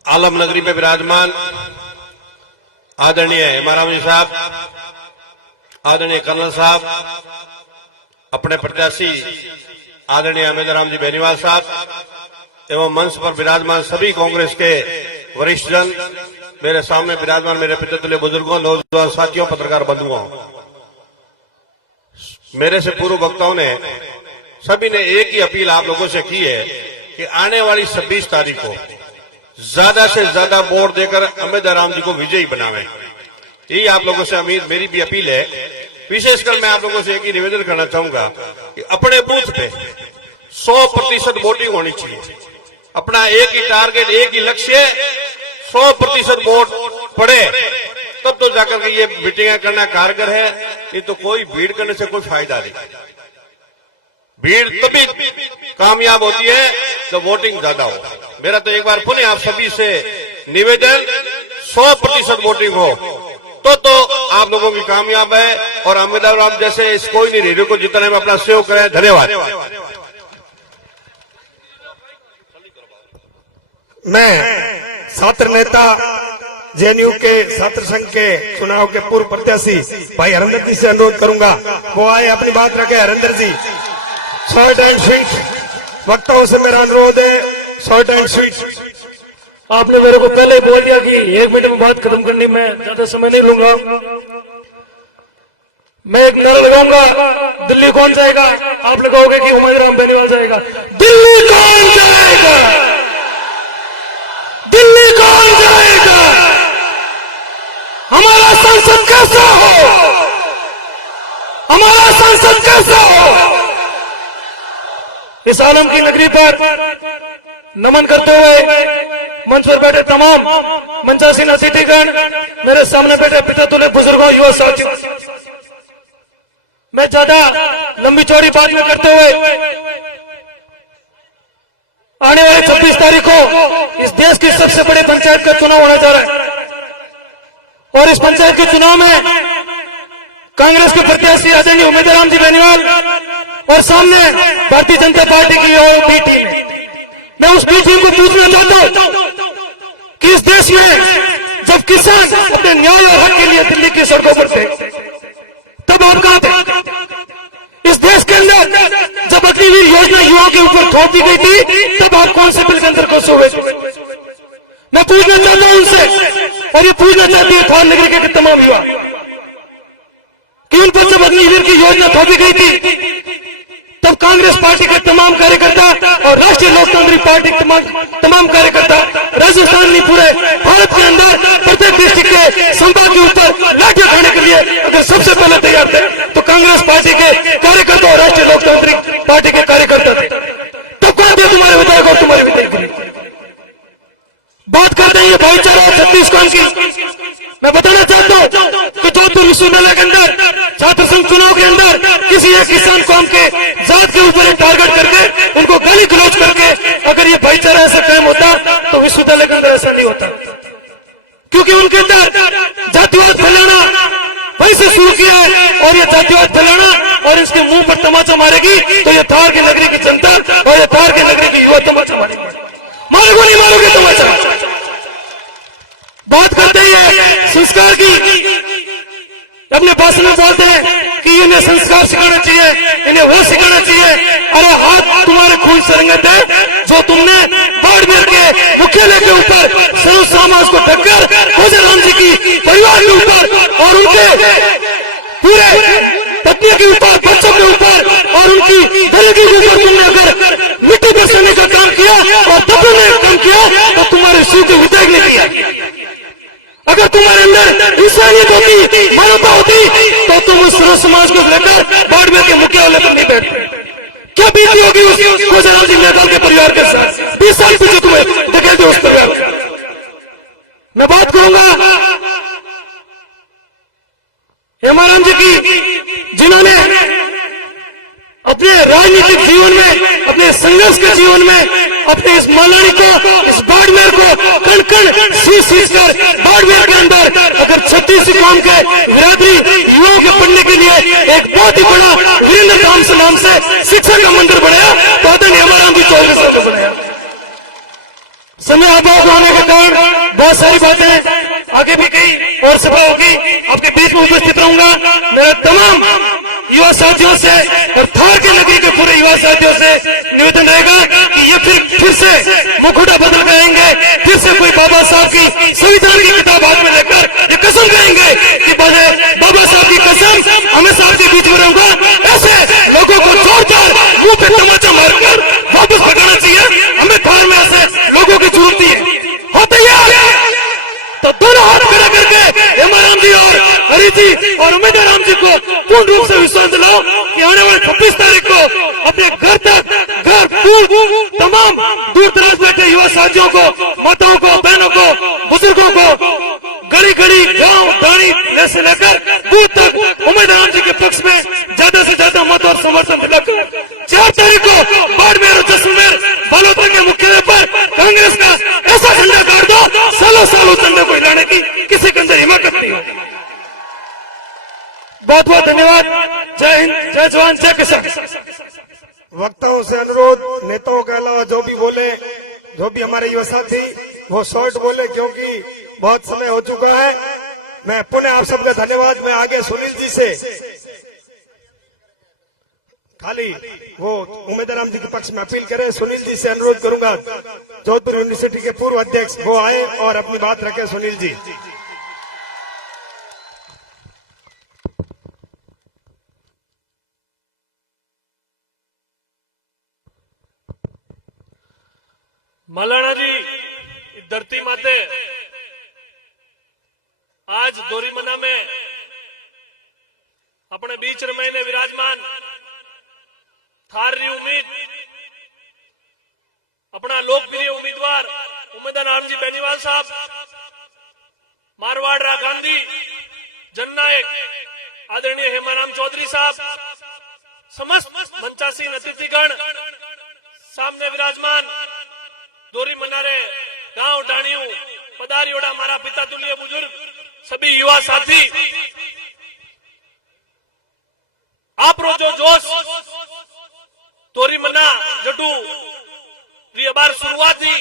आलम नगरी में विराजमान आदरणीय हेमाराम जी साहब, आदरणीय कर्नल साहब, अपने प्रत्याशी आदरणीय अमेदराम जी बेनीवाल साहब एवं मंच पर विराजमान सभी कांग्रेस के वरिष्ठ जन, मेरे सामने विराजमान मेरे पितृतुल्य बुजुर्गों, नौजवान साथियों, पत्रकार बंधुओं, मेरे से पूर्व वक्ताओं ने सभी ने एक ही अपील आप लोगों से की है कि आने वाली 26 तारीख को ज्यादा से ज्यादा वोट देकर अमेदराम जी को विजयी बनावें। यही आप लोगों से मेरी भी अपील है। विशेषकर मैं आप लोगों से एक ही निवेदन करना चाहूंगा कि अपने बूथ पे 100% वोटिंग होनी चाहिए। अपना एक ही टारगेट, एक ही लक्ष्य, 100% वोट पड़े, तब तो जाकर के ये मीटिंग करना कारगर है। नहीं तो कोई भीड़ करने से कोई फायदा नहीं। भीड़ तभी कामयाब होती है जब वोटिंग ज्यादा हो। मेरा तो एक बार पुनः आप सभी से निवेदन, 100% वोटिंग हो तो आप लोगों की कामयाब है। और अमेदराम जैसे इस कोई नहीं रेडियो को जितने में अपना सहयोग करें। धन्यवाद। मैं छात्र नेता जेएनयू के छात्र संघ के चुनाव के पूर्व प्रत्याशी भाई हरिंदर जी से अनुरोध करूंगा, वो आए अपनी बात रखे। हरिंदर जी, शॉर्ट एंड स्वीट। वक्ताओं से मेरा अनुरोध है, शॉर्ट एंड स्वीट। आपने मेरे को पहले ही बोल दिया कि 1 मिनट में बात खत्म करनी, मैं ज्यादा समय नहीं लूंगा। मैं एक नारा लगाऊंगा, दिल्ली कौन जाएगा? आप लगाओगे कि उम्मीदवार बेनीवाल जाएगा? दिल्ली कौन जाएगा? दिल्ली कौन जाएगा? हमारा सांसद कैसा हो? हमारा सांसद कैसा हो? इस आलम की नगरी पर नमन करते हुए मंच पर बैठे तमाम मंचासीन अतिथिगण, मेरे सामने बैठे पितृतुल्य बुजुर्गों, युवा साथियों, मैं ज्यादा लंबी चौड़ी बात न करते हुए आने वाली 26 तारीख को इस देश की सबसे बड़े पंचायत का चुनाव होने जा रहा है। और इस पंचायत के चुनाव में कांग्रेस के प्रत्याशी आदरणीय उम्मीदवार जी बेनीवाल और सामने भारतीय जनता पार्टी की बी टीम। मैं उस बी टीम को पूछना चाहता हूं कि इस देश में जब किसान अपने न्याय और हक के लिए दिल्ली की सड़कों पर थे, तब आप कहां थे? इस देश के अंदर जब अग्निवीर योजना युवाओं के ऊपर थोपी गई थी, तब आप कौन से बिल के अंदर घुसे हुए थे? मैं पूछना चाहता हूं उनसे, और ये पूछना चाहती है थान नगरी के तमाम युवा कि उन पर जब अग्निवीर की योजना थोपी गई थी, तब कांग्रेस पार्टी के तमाम कार्यकर्ता और राष्ट्रीय लोकतांत्रिक पार्टी के तमाम कार्यकर्ता राजस्थान में पूरे भारत के अंदर प्रत्येक डिस्ट्रिक्ट के संभाग के ऊपर लाठियां खाने के लिए अगर सबसे पहले तैयार थे, तो कांग्रेस पार्टी के कार्यकर्ता और राष्ट्रीय लोकतांत्रिक पार्टी के कार्यकर्ता थे। तब कौन थे तुम्हारे विधायक और तुम्हारे विधायक? बात करते हैं भाईचारा और छत्तीसगढ़ की। मैं बताना चाहता हूं कि जोधपुर विश्वविद्यालय के अंदर छात्र संघ चुनाव के अंदर किसी एक किसान कौम के जात के ऊपर टारगेट करके उनको गाली गलौज करके अगर ये भाईचारा ऐसा कायम होता तो विश्वविद्यालय के अंदर ऐसा नहीं होता, क्योंकि उनके अंदर जातिवाद फैलाना वहीं से शुरू किया है और ये जातिवाद फैलाना और इसके मुंह पर तमाचा मारेगी तो ये थार की नगरी की जनता और ये थार की नगरी की युवा तमाचा मारेगी। मारोगे नहीं मारोगे तमाचा। बात करते हैं संस्कार की, अपने भाषण में बोलते हैं कि इन्हें संस्कार सिखाना चाहिए, इन्हें वो सिखाना चाहिए। अरे हाथ तुम्हारे खून से रंगत है जो तुमने बाड़मेर के मुख्यालय के ऊपर सर्व समाज को ढककर भोजराम जी की परिवार के ऊपर और उनके पूरे पत्नी के ऊपर, बच्चों के ऊपर और उनकी दलगी के ऊपर तुमने अगर मिट्टी बरसाने का काम किया और दफनाने का काम किया तो तुम्हारे शिव के विधायक ने किया। अगर तुम्हारे अंदर इंसानियत होती, मानवता होती तो तुम उस सर्व समाज को लेकर बाड़मेर के मुख्यालय पर नहीं बैठते। क्या बीती होगी उस भोजराम जी मेहता के परिवार के साथ? 20 साल पीछे तुम्हें धकेलते उस परिवार। मैं बात करूंगा हेमाराम जी की, जिन्होंने अपने राजनीतिक जीवन में, अपने संघर्ष के जीवन में अपने इस मालानी को, इस बाड़मेर को कण कण सींच कर बाड़मेर के अंदर अगर 36 कौम के बिरादरी युवाओं के पढ़ने के लिए एक बहुत ही बड़ा वीरेंद्र धाम से नाम से शिक्षा का मंदिर बनाया तो आदरणीय हेमाराम जी चौधरी साहब ने बनाया। समय अभाव होने के कारण बहुत सारी बातें आगे भी कही और सभा होगी, आपके बीच में उपस्थित रहूंगा। मेरा तमाम युवा साथियों से और थार के नगरी के पूरे युवा साथियों से निवेदन रहेगा कि ये फिर से मुखौटा बदल करेंगे, फिर से कोई बाबा साहब की संविधान की किताब हाथ में लेकर ये कसम कहेंगे कि बाबा साहब की कसम हमेशा आपके बीच में रहूंगा। ऐसे लोगों को जोरदार मुंह पे तमाचा मारकर वापस भगाना चाहिए। हमें थार में ऐसे लोगों की जरूरत है। हो तैयार तो दोनों हाथ खड़ा करके हेमाराम जी और हरि जी और उमेदराम जी को पूर्ण रूप से विश्वास दिलाओ कि आने वाले 26 तारीख को अपने घर तक, घर तमाम दूर दराज बैठे युवा साथियों को, माताओं को, बहनों को, बुजुर्गों को गली गली, गांव, दानी जैसे लेकर दूर तक उमेदराम जी के पक्ष में ज्यादा से ज्यादा मत और समर्थन दिलाकर 4 तारीख को बाड़मेर और जैसलमेर बालोतरा के मुख्यालय पर कांग्रेस का ऐसा झंडा गाड़ दो, सालों सालों झंडे को हिलाने की किसी के अंदर हिम्मत नहीं होगी। बहुत बहुत धन्यवाद। जय हिंद, जय जवान, जय किसान। वक्ताओं से अनुरोध, नेताओं के अलावा जो भी बोले, जो भी हमारे युवा साथी वो शॉर्ट बोले क्योंकि बहुत समय हो चुका है। मैं पुनः आप सबका धन्यवाद। मैं आगे सुनील जी से खाली वो उमेदराम जी के पक्ष में अपील करें। सुनील जी से अनुरोध करूंगा, जोधपुर यूनिवर्सिटी के पूर्व अध्यक्ष वो आए और अपनी बात रखें। सुनील जी। मलाना जी, धरती माते आज दोरीमना में अपने बीच रमैने विराजमान थार री उम्मीद अपना लोकप्रिय उम्मीदवार उमेदराम जी बेनीवाल साहब, मारवाड़ा गांधी जननायक आदरणीय हेमाराम चौधरी साहब, समस्त मंचासीन अतिथिगण सामने विराजमान दोरी मनारे गांव टाणियों पदारियोड़ा मारा पिता तुल्य बुजुर्ग सभी युवा साथी, आप रो जो जोश तोरी मना जटू री बार शुरुआत ही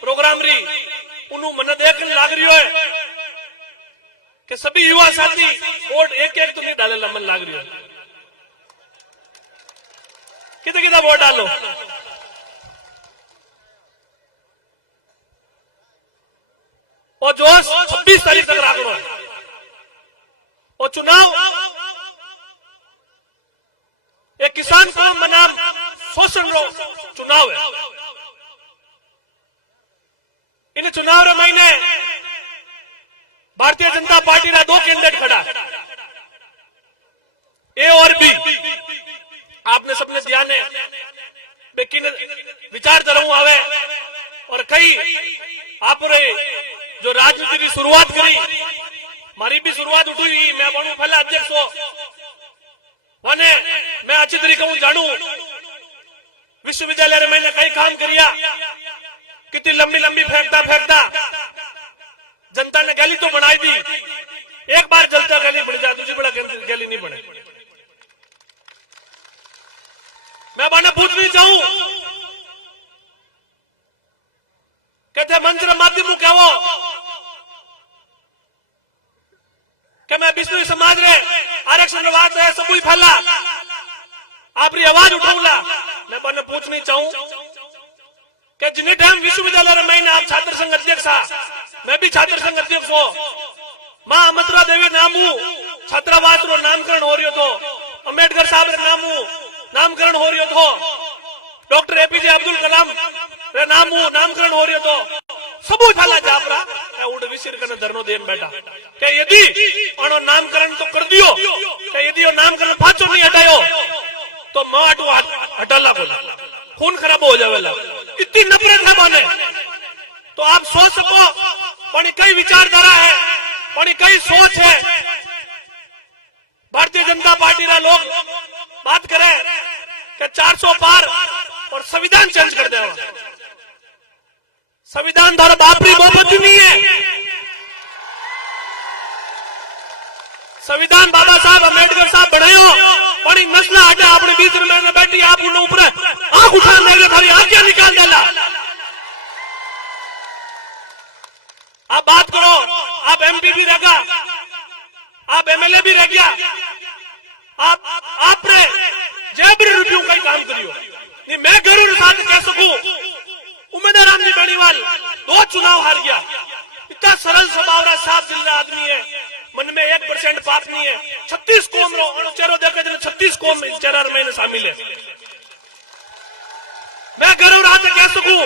प्रोग्राम री उन्होंने मन देखने लाग रही है कि सभी युवा साथी वोट एक एक तो नहीं डाले मन लाग रही है। कितना कितना वोट डालो और जोश 26 तारीख तक रखना और चुनाव एक किसान कौम बनाम शोषण रो चुनाव है। इन चुनाव रे महीने भारतीय जनता पार्टी रा 2 कैंडिडेट खड़ा ए और बी। आपने सबने ध्यान है लेकिन विचार जरूर आवे और कई आप रे जो राजनीति की शुरुआत करी मारी भी शुरुआत उठी हुई, मैं बनू पहला अध्यक्ष हो माने मैं अच्छी तरीके हूं जानू विश्वविद्यालय में मैंने कई काम किया, कितनी लंबी लंबी फेंकता फेंकता जनता ने गैली तो बनाई दी। एक बार जलता गैली बन जाए, दूसरी बड़ा गैली नहीं बने। मैं बने पूछ भी जाऊं कहते मंत्र माध्यम कहो कि मैं विष्णु समाज रे आरक्षण वाद है सब ही फैला आपकी आवाज उठाऊंगा। मैं बने पूछनी चाहूं कि जिन्हें टाइम विश्वविद्यालय में आप छात्र संघ अध्यक्ष मैं भी छात्र संघ अध्यक्ष हो, मां अमृता देवी नामू छात्रावास रो नामकरण हो रही तो, अंबेडकर साहब रे नामू नामकरण हो रही तो, डॉक्टर एपीजे अब्दुल कलाम रे नामू नामकरण हो रही तो, सब फैला जापरा उड़ विसिर कर धरनो देन बैठा कि यदि अणो नामकरण तो कर दियो कि यदि वो नामकरण पाछो नहीं हटायो तो मैं हटाला बोला खून खराब हो जावेला। इतनी नफरत है माने तो आप सोच सको पण कई विचारधारा है, पण कई सोच है। भारतीय जनता पार्टी रा लोग बात करे कि 400 पार और संविधान चेंज कर देवा। संविधान धारा बापरी बहुमत नहीं है। संविधान बाबा साहब अम्बेडकर साहब बनायो बड़ी मसला हटा अपने बीच में बैठी आप उन ऊपर आंख उठा देगा, थारी आज्ञा निकाल देला। आप बात करो, आप एमपी भी रहेगा, आप एमएलए भी रह गया, आपने जेबर रिव्यू का काम करियो नहीं। मैं गरुड़ साथ कह सकूं उम्मीदवार राम जी बेनीवाल 2 चुनाव हार गया, इतना सरल स्वभाव रहा साफ दिल का आदमी है, मन में 1% पाप नहीं है। 36 कौम रो चेहरो देखे 36 कौम चेहरा में शामिल है। मैं गरुड़ रात कह सकूं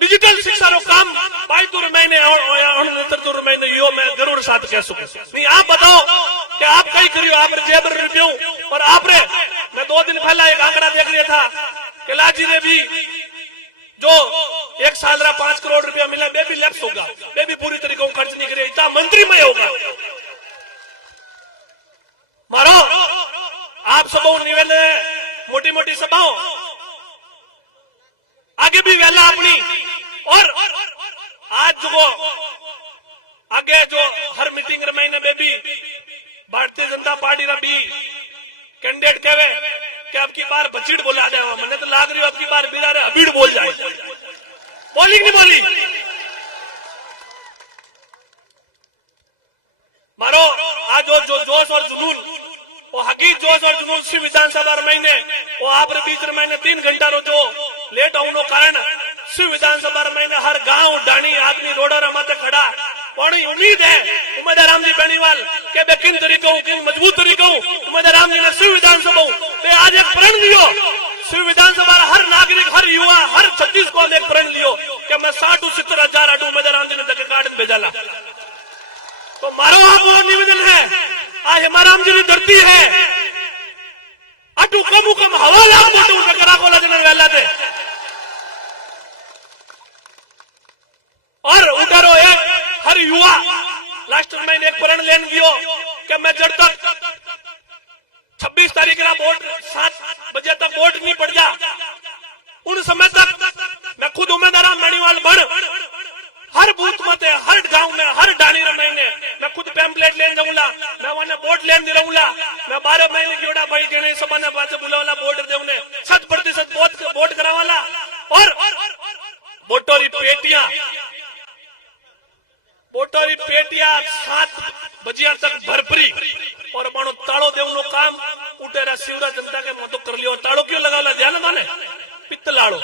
डिजिटल शिक्षा रो काम 22 महीने यो मैं गरुड़ साथ कह सकूं नहीं। आप बताओ कि आप कई करियो, आप जेबर रिव्यू और आपने मैं 2 दिन पहला एक आंकड़ा देख लिया था कि लाजी ने भी जो 1 साल रहा 5 करोड़ रुपया मिला, बेबी लैप्स होगा, बेबी पूरी तरीके से खर्च नहीं करे, इतना मंत्री में होगा। मारो आप सब निवेदन मोटी मोटी सभाओं आगे भी वेला अपनी और आज जो आगे जो हर मीटिंग महीने बेबी भारतीय जनता पार्टी रा भी कैंडिडेट कहे कि अब की बार बचीड़ बोला देवा, मैंने तो लाग रही हो अब की बार बिना रहे अबीड़ बोल जाए, बोली नहीं बोली। मारो आज जो जोश और जुनून वो हकीक जोश और जुनून श्री विधानसभा महीने वो आप बीच महीने 3 घंटा रो जो लेट होने कारण श्री विधानसभा महीने हर गांव डाणी आदमी रोडर माथे खड़ा बड़ी उम्मीद है उम्मीदवार राम जी बेनीवाल के बे किन तरीको किन मजबूत तरीको उम्मीदवार राम जी ने श्री विधानसभा ते आज एक प्रण लियो। श्री विधानसभा हर नागरिक हर युवा हर 36 को एक प्रण लियो कि मैं 60-70 हजार उम्मीदवार राम जी ने तक कार्ड भेजाला। तो मारो आप वो निवेदन है आज हमारा राम जी की धरती है अटू कम हवाला मोटू करा को लजन वेला थे और उठारो एक हर युवा लास्ट महीने एक प्रण लेन गयो कि मैं जब तक 26 तारीख का वोट 7 बजे तक वोट नहीं पड़ जा उन समय तक मैं खुद उम्मीदवार बेनीवाल बन हर बूथ में हर गांव में हर डाणी महीने मैं खुद पैम्पलेट लेन जाऊंगा, मैं वहां वोट लेन दिलाऊंगा, मैं 12 महीने की ओडा भाई देने सभा ने पास बुलावाला वोट देने 100% वोट करावाला और वोटों की पेटियां 7 बजे तक भरपरी और मानो ताड़ो देवनो काम उठेरा शिवराज जनता के मतो कर लियो। ताड़ो क्यों लगावला ध्यान माने पित्तलाड़ो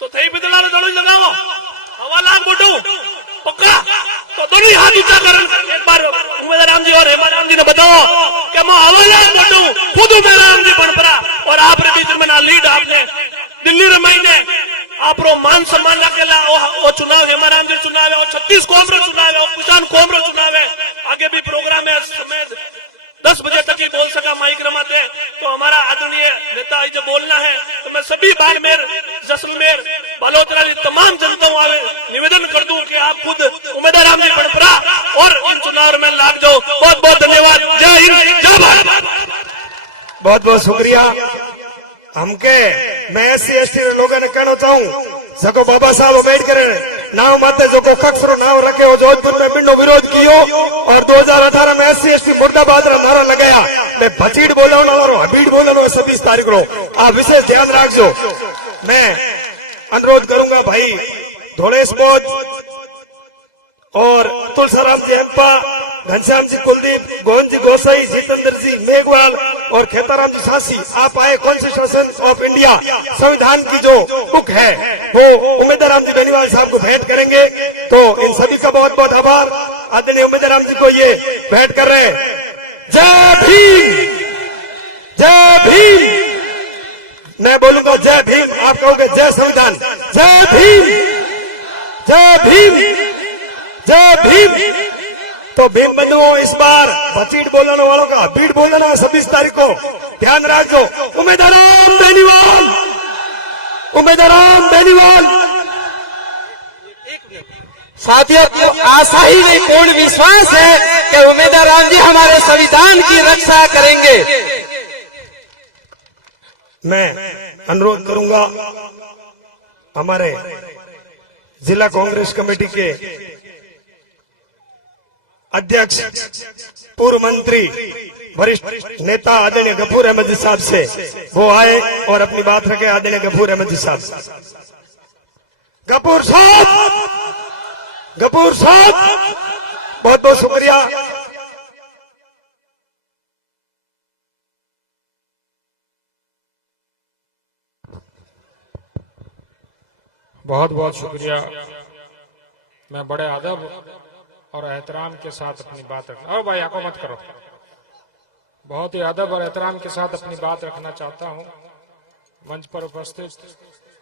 तो थई पित्तलाड़ो ताड़ो लगाओ हवाला मोटो पक्का तो दोनों हाथ ऊंचा कर एक बार उम्मीदवार राम जी और हेमा राम जी ने बताओ कि मैं हवाला मोटू खुद उम्मीदवार राम जी बन पड़ा और आप बीच में ना लीड आपने दिल्ली रे महीने आप मान सम्मान रखेला वो चुनाव हेमा राम जी चुनाव है और 36 कौम रो चुनाव है और किसान कौम रो चुनाव है। आगे भी प्रोग्राम है समय 10 बजे तक ही बोल सका माइक रमाते तो हमारा आदरणीय नेता जब बोलना है तो मैं सभी बाड़मेर जैसलमेर बालोतरा की तमाम जनताओं आवे निवेदन कर दूं कि आप आप खुद उमेदवार राम जी बनपरा और इन चुनाव में लाग जाओ। बहुत बहुत धन्यवाद। जय हिंद, जय भारत। बहुत बहुत शुक्रिया। हमके मैं SC/ST लोगों ने कहना चाहूँ सको बाबा साहब अम्बेडकर नाव माते जो को खक्षरो नाव रखे हो जोधपुर में बिंडो विरोध कियो और 2018 में SC/ST मुर्दाबाद रा नारा लगाया। मैं भचीड़ बोलाने वालों हबीड़ बोलाने 26 तारीख को आप विशेष ध्यान रखो। मैं अनुरोध करूंगा भाई धोलेश बोध और तुलसाराम जी अप्पा, घनश्याम जी कुलदीप, गोविंद जी गोसाई, जितेंद्र जी मेघवाल और खेताराम जी सासी, आप आए। कॉन्स्टिट्यूशन ऑफ इंडिया संविधान की जो बुक है वो उमेदवार राम जी बेनीवाल साहब को भेंट करेंगे। तो इन सभी का बहुत बहुत आभार। आदरणीय उमेदवार राम जी को ये भेंट कर रहे हैं। जय भीम, जय भीम। मैं बोलूंगा जय भीम, आप कहोगे जय संविधान। जय भीम, जय भीम, जय भीम। तो भीम बंधुओं इस बार भचीड़ बोलने वालों का भीड़ बोलना 26 तारीख को ध्यान रखो। उमेदवार राम बेनीवाल, उमेदवार राम बेनीवाल। साथियों आशा ही नहीं पूर्ण विश्वास है कि उमेदवार राम जी हमारे संविधान की रक्षा करेंगे। मैं अनुरोध करूंगा हमारे जिला कांग्रेस कमेटी के अध्यक्ष पूर्व मंत्री वरिष्ठ नेता आदरणीय गफूर अहमद जी साहब से वो आए और अपनी बात रखे। आदरणीय गफूर अहमद जी साहब, गफूर साहब, गफूर साहब, बहुत बहुत शुक्रिया। बहुत बहुत शुक्रिया। मैं बड़े अदब और एहतराम के साथ अपनी बात रखना। भाई आको मत करो। बहुत ही अदब और एहतराम के साथ अपनी बात रखना चाहता हूं। मंच पर उपस्थित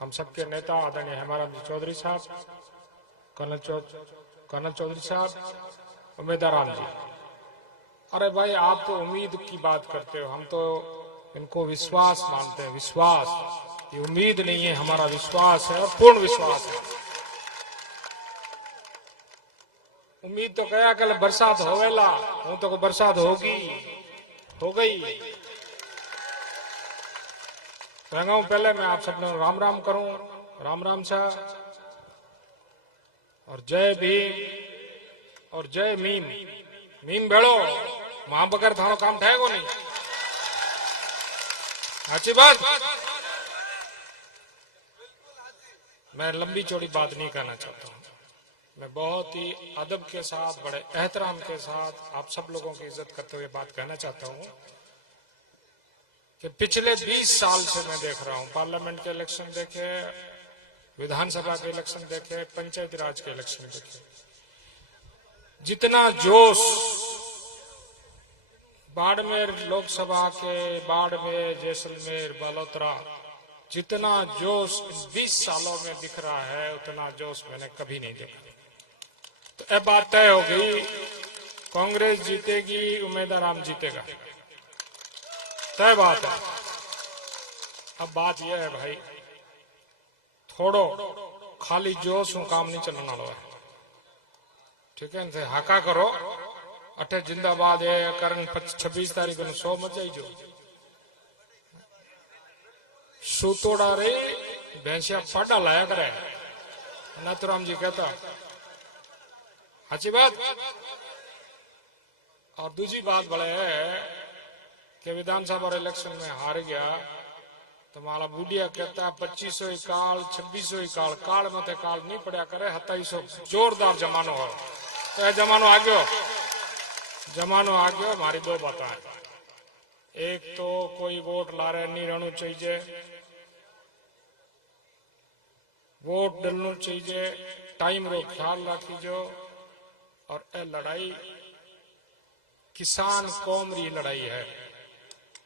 हम सबके नेता आदरणीय हेमाराम जी चौधरी साहब, कर्नल चौधरी साहब, उमेदवार राम जी। अरे भाई आप तो उम्मीद की बात करते हो, हम तो इनको विश्वास मानते हैं। विश्वास, ये उम्मीद नहीं है, हमारा विश्वास है और पूर्ण विश्वास है। उम्मीद तो कया कल बरसात होवेला, हूं तो बरसात होगी, हो गई। रंगाऊं पहले मैं आप सबने राम राम करूं। राम राम साहब और जय भीम और जय मीम। मीम भेड़ो मां बगैर थारो काम थाएगो नहीं। अच्छी बात। मैं लंबी चौड़ी बात नहीं कहना चाहता हूं। मैं बहुत ही अदब के साथ, बड़े एहतराम के साथ आप सब लोगों की इज्जत करते हुए बात कहना चाहता हूं कि पिछले 20 साल से मैं देख रहा हूं। पार्लियामेंट के इलेक्शन देखे, विधानसभा के इलेक्शन देखे, पंचायती राज के इलेक्शन देखे, जितना जोश बाड़मेर लोकसभा के, बाड़मेर, जैसलमेर, बालोतरा, जितना जोश 20 सालों में दिख रहा है उतना जोश मैंने कभी नहीं देखा। तो अब बात तय हो गई, कांग्रेस जीतेगी, उमेदवार राम जीतेगा, तय बात है। अब बात यह है भाई, थोड़ो खाली जोश हूं काम नहीं चलने वाला है। ठीक है, हाका करो अठे जिंदाबाद है कारण 26 तारीख को 100 मत जाइजो। सूतोड़ा रे भैंसिया पाडा लाया करे नाथुराम जी कहता। अच्छी बात। और दूसरी बात बड़े है कि विधानसभा और इलेक्शन में हार गया तो माला बूढ़िया कहता 2500 ही काल, 2600 ही काल, काल में ते काल नहीं पड़ा करे, 2700 जोरदार जमानो हो। तो जमानो आ गयो, जमानो आ गयो। हमारी दो बातें हैं, एक तो कोई वोट लारे नहीं रहना चाहिए, वोट डलना चाहिए, टाइम रो ख्याल रखीजो। और ए लड़ाई किसान कौम री लड़ाई है,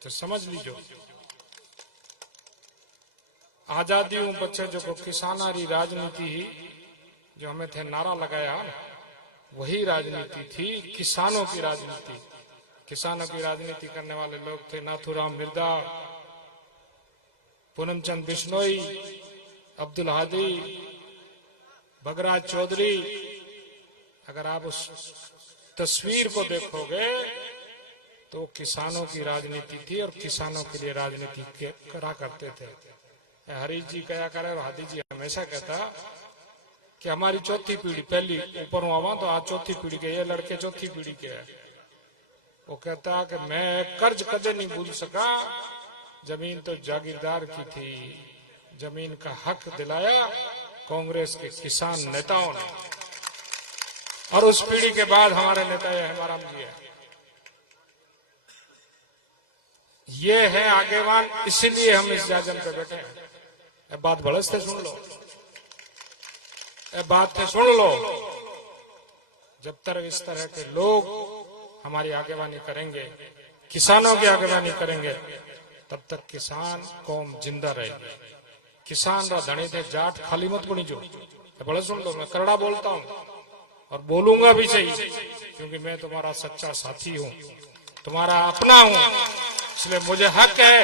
तो समझ लीजो। आजादी हूं बच्चे जो किसाना री राजनीति ही जो हमें थे नारा लगाया, वही राजनीति थी, किसानों की राजनीति। किसानों की राजनीति करने वाले लोग थे नाथुराम मिर्दा, पूनमचंद बिश्नोई, अब्दुल हादी, भगराज चौधरी, अगर आप उस तस्वीर को देखोगे तो किसानों की राजनीति थी और किसानों के लिए राजनीति करा करते थे। हरीश जी कया करे और हादी जी हमेशा कहता कि हमारी चौथी पीढ़ी, पहली ऊपर आवा तो आज चौथी पीढ़ी के, ये लड़के चौथी पीढ़ी के है। वो कहता कि मैं कर्ज कदे नहीं भूल सका, जमीन तो जागीरदार की थी, जमीन का हक दिलाया कांग्रेस के किसान नेताओं ने। और उस पीढ़ी के बाद हमारे नेता ये हेमाराम जी है, ये है आगेवान, इसीलिए हम इस जाजम पे बैठे हैं। ये बात बड़स से सुन लो, ये बात से सुन लो। जब तक इस तरह के लोग हमारी आगेवानी करेंगे, किसानों की आगेवानी करेंगे, तब तक किसान कौम जिंदा रहेगी। किसान रा धनी थे, जाट खाली मत बनी जो। बड़े सुन लो, मैं करड़ा बोलता हूँ और बोलूंगा भी सही, क्योंकि मैं तुम्हारा सच्चा साथी हूँ, तुम्हारा अपना हूँ, इसलिए मुझे हक है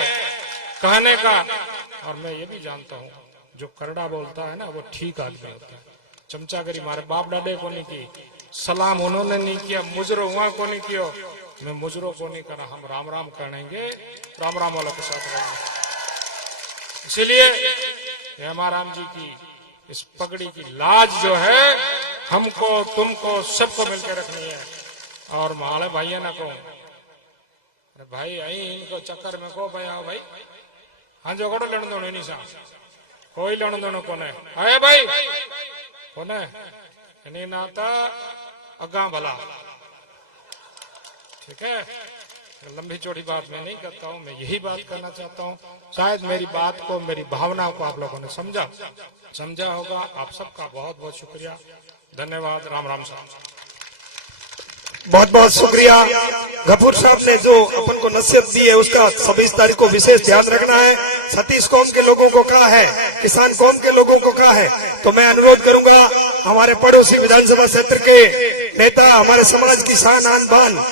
कहने का। और मैं ये भी जानता हूँ जो करड़ा बोलता है ना वो ठीक आदमी होता है। चमचागिरी मारे बाप दादे को नहीं की, सलाम उन्होंने नहीं किया, मुजरो हुआ को नहीं किया, मैं मुजरो को नहीं करा। हम राम राम करेंगे, राम राम वालों के साथ रहेंगे। इसीलिए हेमाराम जी की इस पगड़ी की लाज जो है हमको, तुमको, सबको मिलकर रखनी है। और माले भाइया ना को, अरे भाई आई इनको चक्कर में को भाई, आओ भाई, हाँ जो कड़ो लड़ दो नहीं सा, कोई लड़ दो कोने आए भाई कोने नहीं नाता अगा भला, ठीक है। लंबी चौड़ी बात मैं नहीं करता हूँ, मैं यही बात करना चाहता हूँ। शायद मेरी बात को, मेरी भावनाओं को आप लोगों ने समझा होगा। आप सबका बहुत बहुत शुक्रिया, धन्यवाद। राम राम साहब, बहुत बहुत शुक्रिया। गफूर साहब ने जो अपन को नसीहत दी है उसका 26 तारीख को विशेष ध्यान रखना है। सतीश कौम के लोगों को कहा है, किसान कौम के लोगों को कहा है, तो मैं अनुरोध करूंगा हमारे पड़ोसी विधानसभा क्षेत्र के नेता, हमारे समाज की शान आन बान,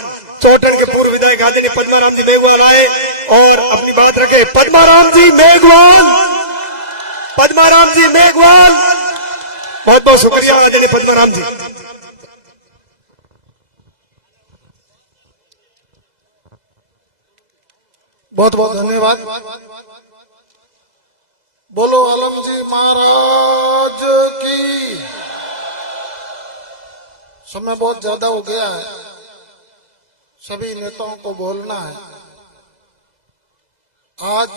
चौटन के पूर्व विधायक आदरणीय पद्माराम जी मेघवाल आए और अपनी बात रखे। पद्माराम जी मेघवाल, पद्माराम जी मेघवाल, बहुत बहुत शुक्रिया आदरणीय पद्माराम जी। बहुत बहुत धन्यवाद। बोलो आलम जी महाराज की। समय बहुत ज्यादा हो गया है, सभी नेताओं को बोलना है। आज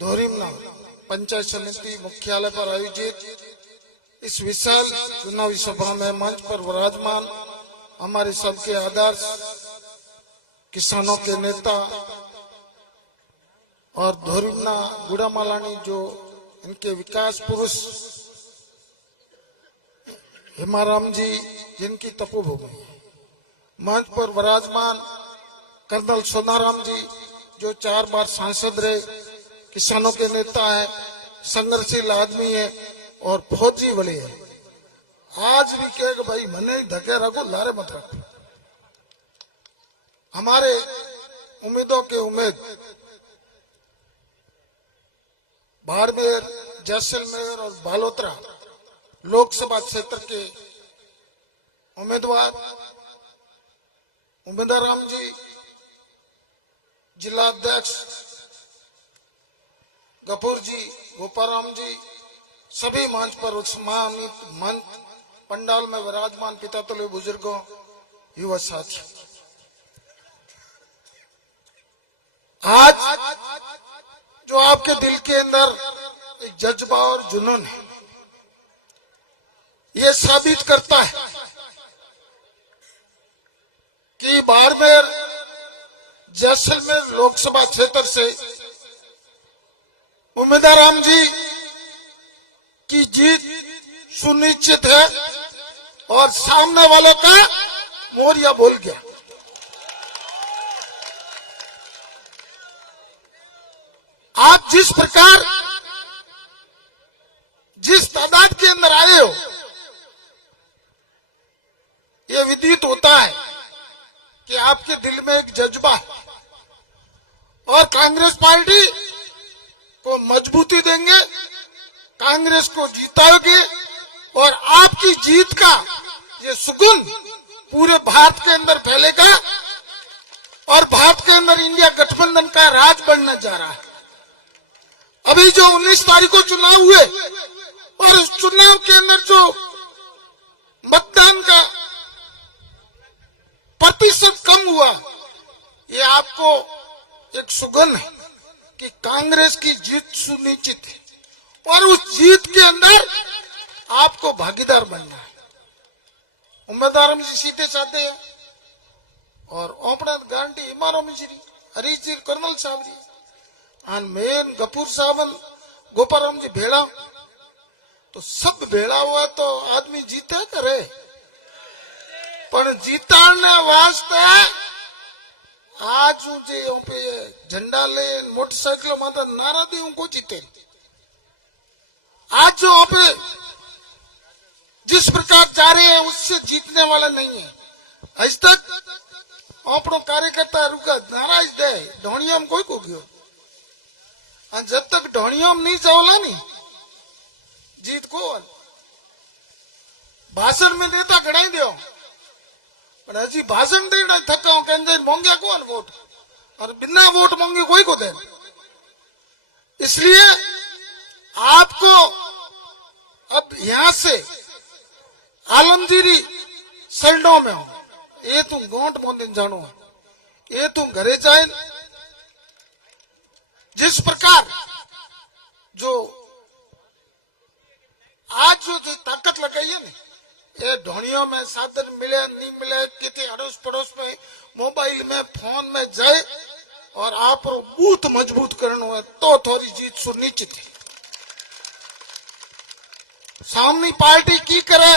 धोरीमना पंचायत समिति मुख्यालय पर आयोजित इस विशाल चुनावी सभा में मंच पर विराजमान हमारे सबके आदर्श किसानों के नेता और धोरीमना गुड़ामालानी जो इनके विकास पुरुष हेमाराम जी जिनकी तपोभूमि, मंच पर विराजमान कर्नल सोनाराम जी जो 4 बार सांसद रहे, किसानों के नेता है, संघर्षशील आदमी है और फौजी बड़े है। आज भी कहे भाई मने धके रखो, लारे मत रखो। हमारे उम्मीदों के उम्मीद बाड़मेर, जैसलमेर और बालोतरा लोकसभा क्षेत्र के उम्मीदवार उमेदराम जी, जिला अध्यक्ष गफूर जी, गोपाराम जी, सभी मंच पर उत्समानित मंच पंडाल में विराजमान पिता तुल्य बुजुर्गों, युवा साथी, आज जो आपके दिल के अंदर एक जज्बा और जुनून है, ये साबित करता है कि बाड़मेर, जैसलमेर लोकसभा क्षेत्र से उमेदराम जी की जीत सुनिश्चित है और सामने वालों का मोरिया बोल गया। आप जिस प्रकार, जिस तादाद के अंदर आए हो, ये विदित होता है कि आपके दिल में एक जज्बा है और कांग्रेस पार्टी को मजबूती देंगे, कांग्रेस को जीताओगे और आपकी जीत का ये सुगुन पूरे भारत के अंदर फैलेगा और भारत के अंदर इंडिया गठबंधन का राज बनने जा रहा है। अभी जो 19 तारीख को चुनाव हुए और उस चुनाव के अंदर जो मतदान का प्रतिशत कम हुआ, ये आपको एक सुगन है कि कांग्रेस की जीत सुनिश्चित है और उस जीत के अंदर आपको भागीदार बनना है। उम्मीदवार हम सीटें चाहते हैं और ओपड़ा गांधी हिमाराम जी हरीश जी कर्नल साहब जी और मेन गफूर साहब गोपाराम जी भेड़ा, तो सब भेड़ा हुआ तो आदमी जीते करे, पर जीताने वास्ते आज जे पे झंडा ले मोटरसाइकिल माता नारा दी उनको जीते। आज जो आप जिस प्रकार चाह रहे हैं उससे जीतने वाला नहीं है। आज तक अपनो कार्यकर्ता रुका नाराज दे ढोणियाम कोई को गयो, जब तक ढोणियाम नहीं चावला नहीं जीत को भाषण में नेता गणाई दो, पर हजी भाषण देना थका कहते मोंगे कौन वोट और बिना वोट मांगे कोई को दे। इसलिए आपको अब यहां से आलमगीरी सरडो में हो, ये तुम गोंट मोदिन जानो, ये तुम घरे जाए। जिस प्रकार जो आज जो ताकत लगाई है ना, ये ढोणियों में साधन मिले नहीं मिले, कितने अड़ोस पड़ोस में मोबाइल में फोन में जाए और आप बूथ मजबूत करना है तो थोड़ी जीत सुनिश्चित है। सामने पार्टी की करे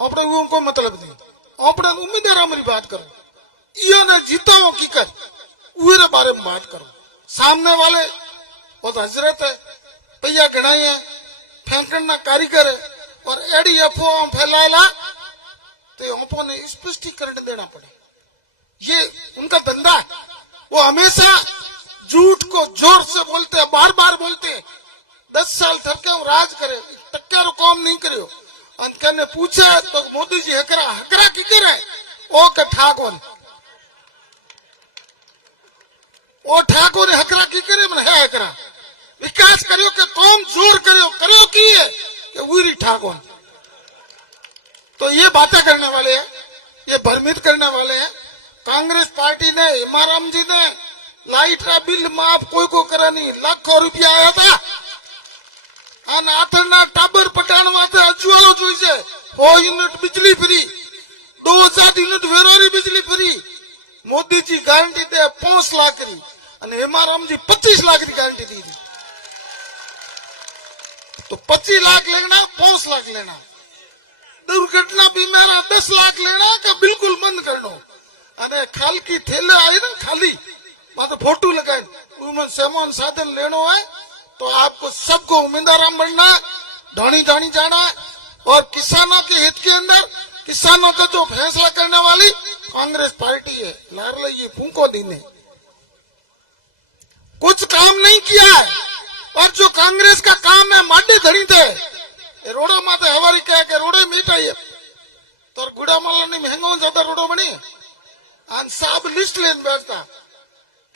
अपने को मतलब नहीं, अपने उम्मीदवार हमारी बात करो, ये ने जीता हो की कर उरे बारे में बात करो। सामने वाले बहुत हजरत है, भैया गणाई है, फेंकना कारीगर है और एडी अफवाह फैलाएला तो हमको ने स्पष्टीकरण देना पड़े। ये उनका धंधा है, वो हमेशा झूठ को जोर से बोलते हैं, बार बार बोलते हैं। 10 साल थके राज करे टक्कर काम नहीं करो, ने पूछा तो मोदी जी हकरा की करे ओ का ठाकुर ओ ठाकुर ने हकरा की करे मन है हकरा विकास करियो के कौन जोर करियो की है कि उरी ठाकुर। तो ये बातें करने वाले हैं, ये भ्रमित करने वाले हैं। कांग्रेस पार्टी ने हिमाराम जी ने लाइट का बिल माफ कोई को करा नहीं, लाखों रुपया आया था અને આથરના ટાબર પટાણ માટે અજવાળો જોઈશે 100 યુનિટ बिजली फ्री, 2000 યુનિટ વેરારી बिजली फ्री। मोदी जी गारंटी दे 5 लाख की અને हेमाराम जी 25 लाख की गारंटी दी थी। तो 25 लाख लेना 5 लाख लेना, दुर्घटना बीमारा 10 लाख लेना का बिल्कुल बंद कर दो। अरे खाल की थैले आई ना खाली मतलब फोटो लगाए उनमें सामान साधन लेनो है तो आपको सबको उम्मीदवार बनना, ढोनी ढानी जाना है और किसानों के हित के अंदर किसानों का जो फैसला करने वाली कांग्रेस पार्टी है। लार ये फूंको दीने कुछ काम नहीं किया है और जो कांग्रेस का काम है माडे धड़ी थे रोडो माते हवारी कह के रोडे मीटाई तो गुड़ा माला नहीं महंगो ज्यादा रोडो बनी आन साहब लिस्ट लेन बैठता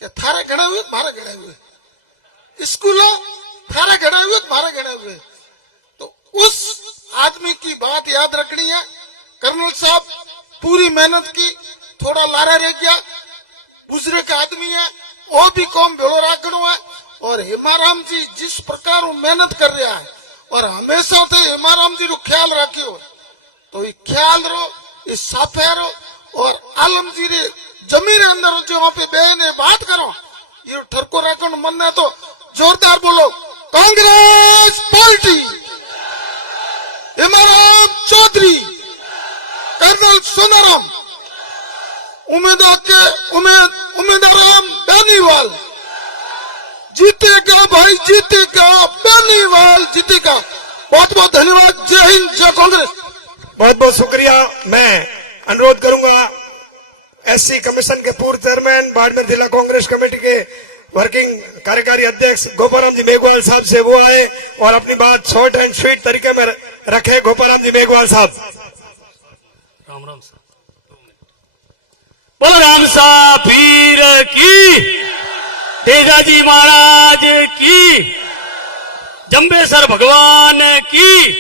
कि थारे गणे हुए मारे गणे हुए, स्कूलों थारे गणे हुए मारे गणे हुए। तो उस आदमी की बात याद रखनी है। कर्नल साहब पूरी मेहनत की, थोड़ा लारा रह गया, बुजुर्ग आदमी है, और भी कौम भेड़ो राखनो है। और हेमाराम जी जिस प्रकार वो मेहनत कर रहा है और हमेशा से हेमाराम जी रो ख्याल रखियो, तो ये ख्याल रो ये साफे रो और आलम जी रे जमीन अंदर जो वहां पे बहने बात करो ये ठरको रखो मन है तो जोरदार बोलो कांग्रेस पार्टी, हेमाराम चौधरी, कर्नल सोनाराम, उम्मीदवार बेनीवाल जीतेगा भाई, जीतेगा बेनीवाल जीतेगा। बहुत बहुत धन्यवाद। जय हिंद, जय कांग्रेस। बहुत बहुत शुक्रिया। मैं अनुरोध करूंगा एससी कमीशन के पूर्व चेयरमैन बाड़मेर जिला कांग्रेस कमेटी के वर्किंग कार्यकारी अध्यक्ष गोपाराम जी मेघवाल साहब से वो आए और अपनी बात शॉर्ट एंड स्वीट तरीके में रखे। गोपाराम जी मेघवाल साहब। राम राम सर। बोलो राम सा पीर की, तेजाजी महाराज की, जम्बेसर भगवान की,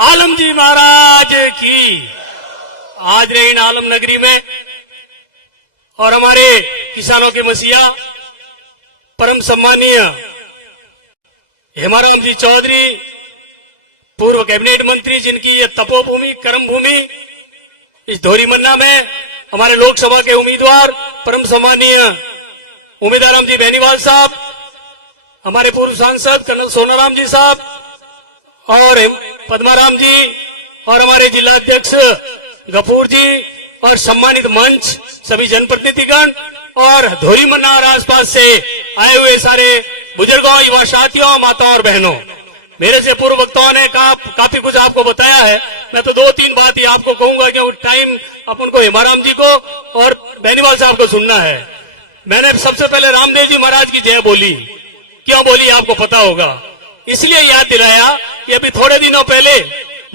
आलमजी महाराज की। आज रहे इन आलम नगरी में और हमारे किसानों के मसीहा परम सम्मानीय हेमाराम जी चौधरी, पूर्व कैबिनेट मंत्री, जिनकी ये तपोभूमि कर्म भूमि इस धोरी मन्ना में हमारे लोकसभा के उम्मीदवार परम सम्मानीय उमेदराम जी बेनीवाल साहब, हमारे पूर्व सांसद कर्नल सोनाराम जी साहब और पद्माराम जी और हमारे जिला अध्यक्ष गफूर जी और सम्मानित मंच, सभी जनप्रतिनिधिगण और धोरी मन्ना और आसपास से आए हुए सारे बुजुर्गों, युवा साथियों, माताओं और बहनों, मेरे से पूर्व वक्ताओं ने काफी कुछ आपको बताया है। मैं तो 2-3 बात ही आपको कहूंगा क्योंकि टाइम अपन को हेमाराम जी को और बेनीवाल साहब को सुनना है। मैंने सबसे पहले रामदेव जी महाराज की जय बोली। क्यों बोली आपको पता होगा, इसलिए याद दिलाया कि अभी थोड़े दिनों पहले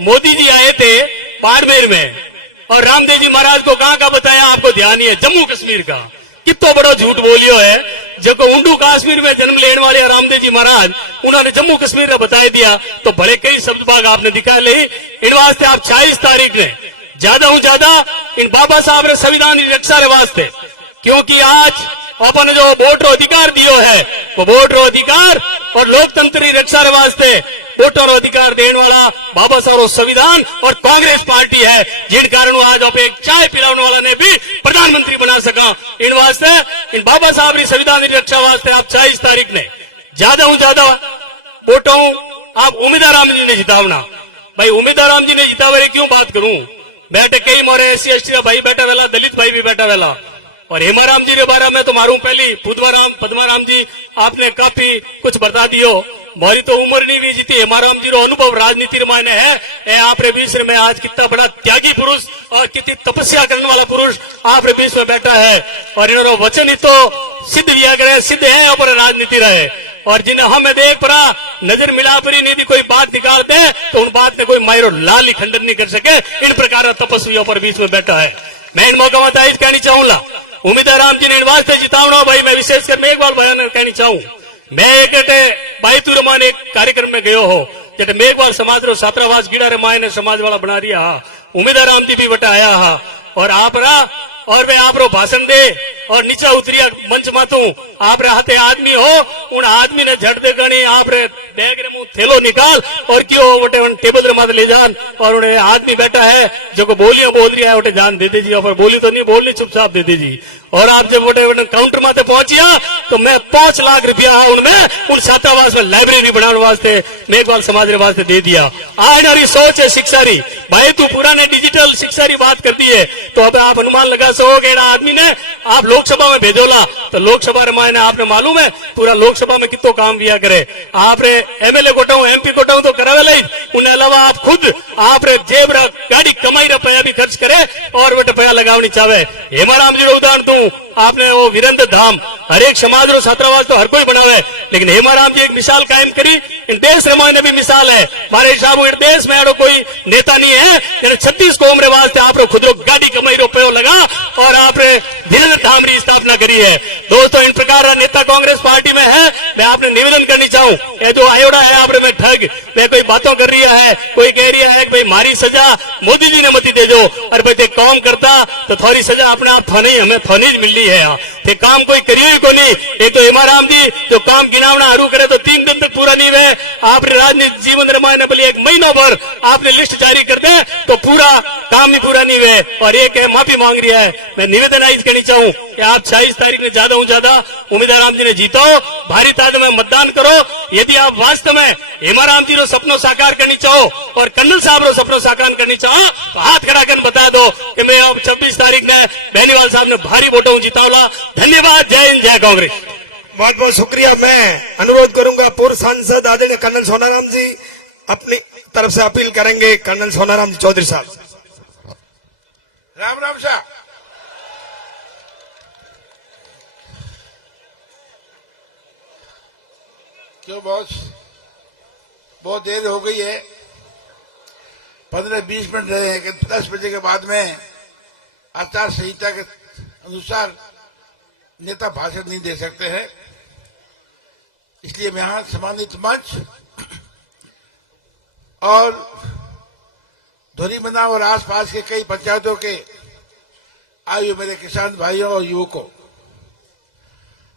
मोदी जी आए थे बाड़मेर में और रामदेव जी महाराज को कहां का बताया आपको ध्यान ही है, जम्मू कश्मीर का। कितना बड़ा झूठ बोलियो है, जब उंडू कश्मीर में जन्म लेने वाले रामदेव जी महाराज उन्होंने जम्मू कश्मीर में बता दिया तो बड़े कई शब्द भाग आपने दिखा ले। इन वास्ते आप 26 तारीख ने ज्यादा हूं ज्यादा इन बाबा साहब ने संविधान की रक्षा के वास्ते, क्योंकि आज अपन जो वोट रो अधिकार दियो है वो वोट रो अधिकार और लोकतंत्र की रक्षा के वास्ते वोट रो अधिकार देने वाला बाबा साहब संविधान और कांग्रेस पार्टी है, जिन कारण आज आप एक चाय पिलाने वाला ने भी प्रधानमंत्री बना सका। इन वास्ते इन बाबा साहब की संविधान की रक्षा वास्ते आप 26 तारीख ने ज्यादा हूं ज्यादा वोटों आप उमेदराम जी ने जितावना। भाई उमेदराम जी ने जितावे क्यों बात करूं, बैठे कई मोरे SC/ST का भाई बैठा वेला, दलित भाई भी बैठा वेला और हेमाराम जी के बारे में तो मारू पहली पद्माराम जी आपने काफी कुछ बता दियो। मोरी तो उम्र नहीं भी जीती, हेमाराम जी रो अनुभव राजनीति मायने है। आपरे बीच में आज कितना बड़ा त्यागी पुरुष और कितनी तपस्या करने वाला पुरुष आपरे बीच में बैठा है और इन्होंने वचन ही तो सिद्ध दिया करे, सिद्ध है और राजनीति रहे। और जिन्हें हमें देख पड़ा नजर मिला परी नहीं कोई बात निकाल दे तो उन बात में कोई मायरो लाल ही खंडन नहीं कर सके। इन प्रकार तपस्वियों पर बीच में बैठा है। मैं इन मौका में कहनी चाहूंगा उमेदराम जी ने इन वास्ते जितावना भाई। मैं विशेषकर मैं एक बार बयान कहनी चाहूं, मैं एक बाईतूर मान एक कार्यक्रम में गयो हो जटे मेघवाल समाज रो छात्रावास गीड़ा रे मायने समाज वाला बना रिया हा, उमेदराम जी भी बटा आया हा और आप और वे आप रो भाषण दे और नीचा उतरिया मंच मातू आप हाथे आदमी हो उन आदमी ने झट दे गणी आप बैग रे मुंह थैलो निकाल और क्यों वटे टेबल रे माथे ले जान और उन्हें आदमी बैठा है जो को बोलियो बोल रहा है वटे जान दे दीजिए और बोली तो नहीं बोलनी चुपचाप दे दीजिए। और आप जब वटे काउंटर माथे पहुंचिया तो मैं 5 लाख रुपया उनमें उन छात्रावास में लाइब्रेरी बनाने वास्ते मेघवाल समाज रे वास्ते दे दिया। आज हमारी सोच है शिक्षा री भाई, तू पुराने डिजिटल शिक्षा री बात कर दी है तो अब आप अनुमान लगा सकोगे आदमी ने आप लोकसभा में भेजोला तो लोकसभा रे मायने आपने मालूम है पूरा लोकसभा में कितो काम दिया करे। आपने MLA कोटाऊ MP कोटाऊ तो करावेला ही, उन्हें अलावा आप खुद आप जेब गाड़ी कमाई रुपया भी खर्च करे और वो रुपया लगावनी चाहे। हेमाराम जी उदाहरण दूं, आपने वो वीरेंद्र धाम हर एक समाज रो छात्रावास तो हर कोई बनावे, लेकिन हेमाराम जी एक मिसाल कायम करी। इन देश रमाय ने भी मिसाल है, मारे हिसाब देश में ऐसा कोई नेता नहीं है 36 कौम रे वास्ते आप खुद रो गाड़ी कमाई रुपयो लगा और आपने वीरेंद्र धाम की स्थापना करी है। दोस्तों इन प्रकार नेता कांग्रेस पार्टी में है। मैं आपने निवेदन करनी चाहूं, ये जो आयोड़ा है आपने में ठग मैं कोई बातों कर रही है, कोई कह रही है कि भाई मारी सजा मोदी जी ने मती दे दो और भाई ते काम करता तो थोड़ी सजा अपने आप थाने हमें थाने मिल रही है। ते काम कोई करिए ही को नहीं। एक तो हेमाराम जी जो काम गिनावना हरू करे तो 3 दिन तक पूरा नहीं हुए। आपने राजनीतिक जीवन रमायने बोली 1 महीना भर आपने लिस्ट जारी कर दे तो पूरा काम ही पूरा नहीं हुए और एक है माफी मांग रही है। मैं निवेदन आज करनी चाहूं कि आप 26 तारीख में ज्यादा हूं ज्यादा उमेदराम जी ने जीतो, भारी तादाद में मतदान करो। यदि आप वास्तव में हेमाराम जी रो सपनों साकार करनी चाहो और कर्नल साहब रो सपनों साकार करनी चाहो तो हाथ खड़ा कर बता दो कि मैं अब 26 तारीख में बेनीवाल साहब ने भारी वोटों जितावला। धन्यवाद। जय हिंद, जय कांग्रेस। बहुत बहुत शुक्रिया। मैं अनुरोध करूंगा पूर्व सांसद आदरणीय कर्नल सोनाराम जी अपनी तरफ से अपील करेंगे। कर्नल सोनाराम जी चौधरी साहब। राम राम शाह। क्यों बहुत देर हो गई है। 15-20 मिनट रहे हैं कि 10 बजे के बाद में आचार संहिता के अनुसार नेता भाषण नहीं दे सकते हैं। इसलिए मैं यहाँ सम्मानित मंच और धोरीमना और आसपास के कई पंचायतों के आयु मेरे किसान भाइयों और युवकों,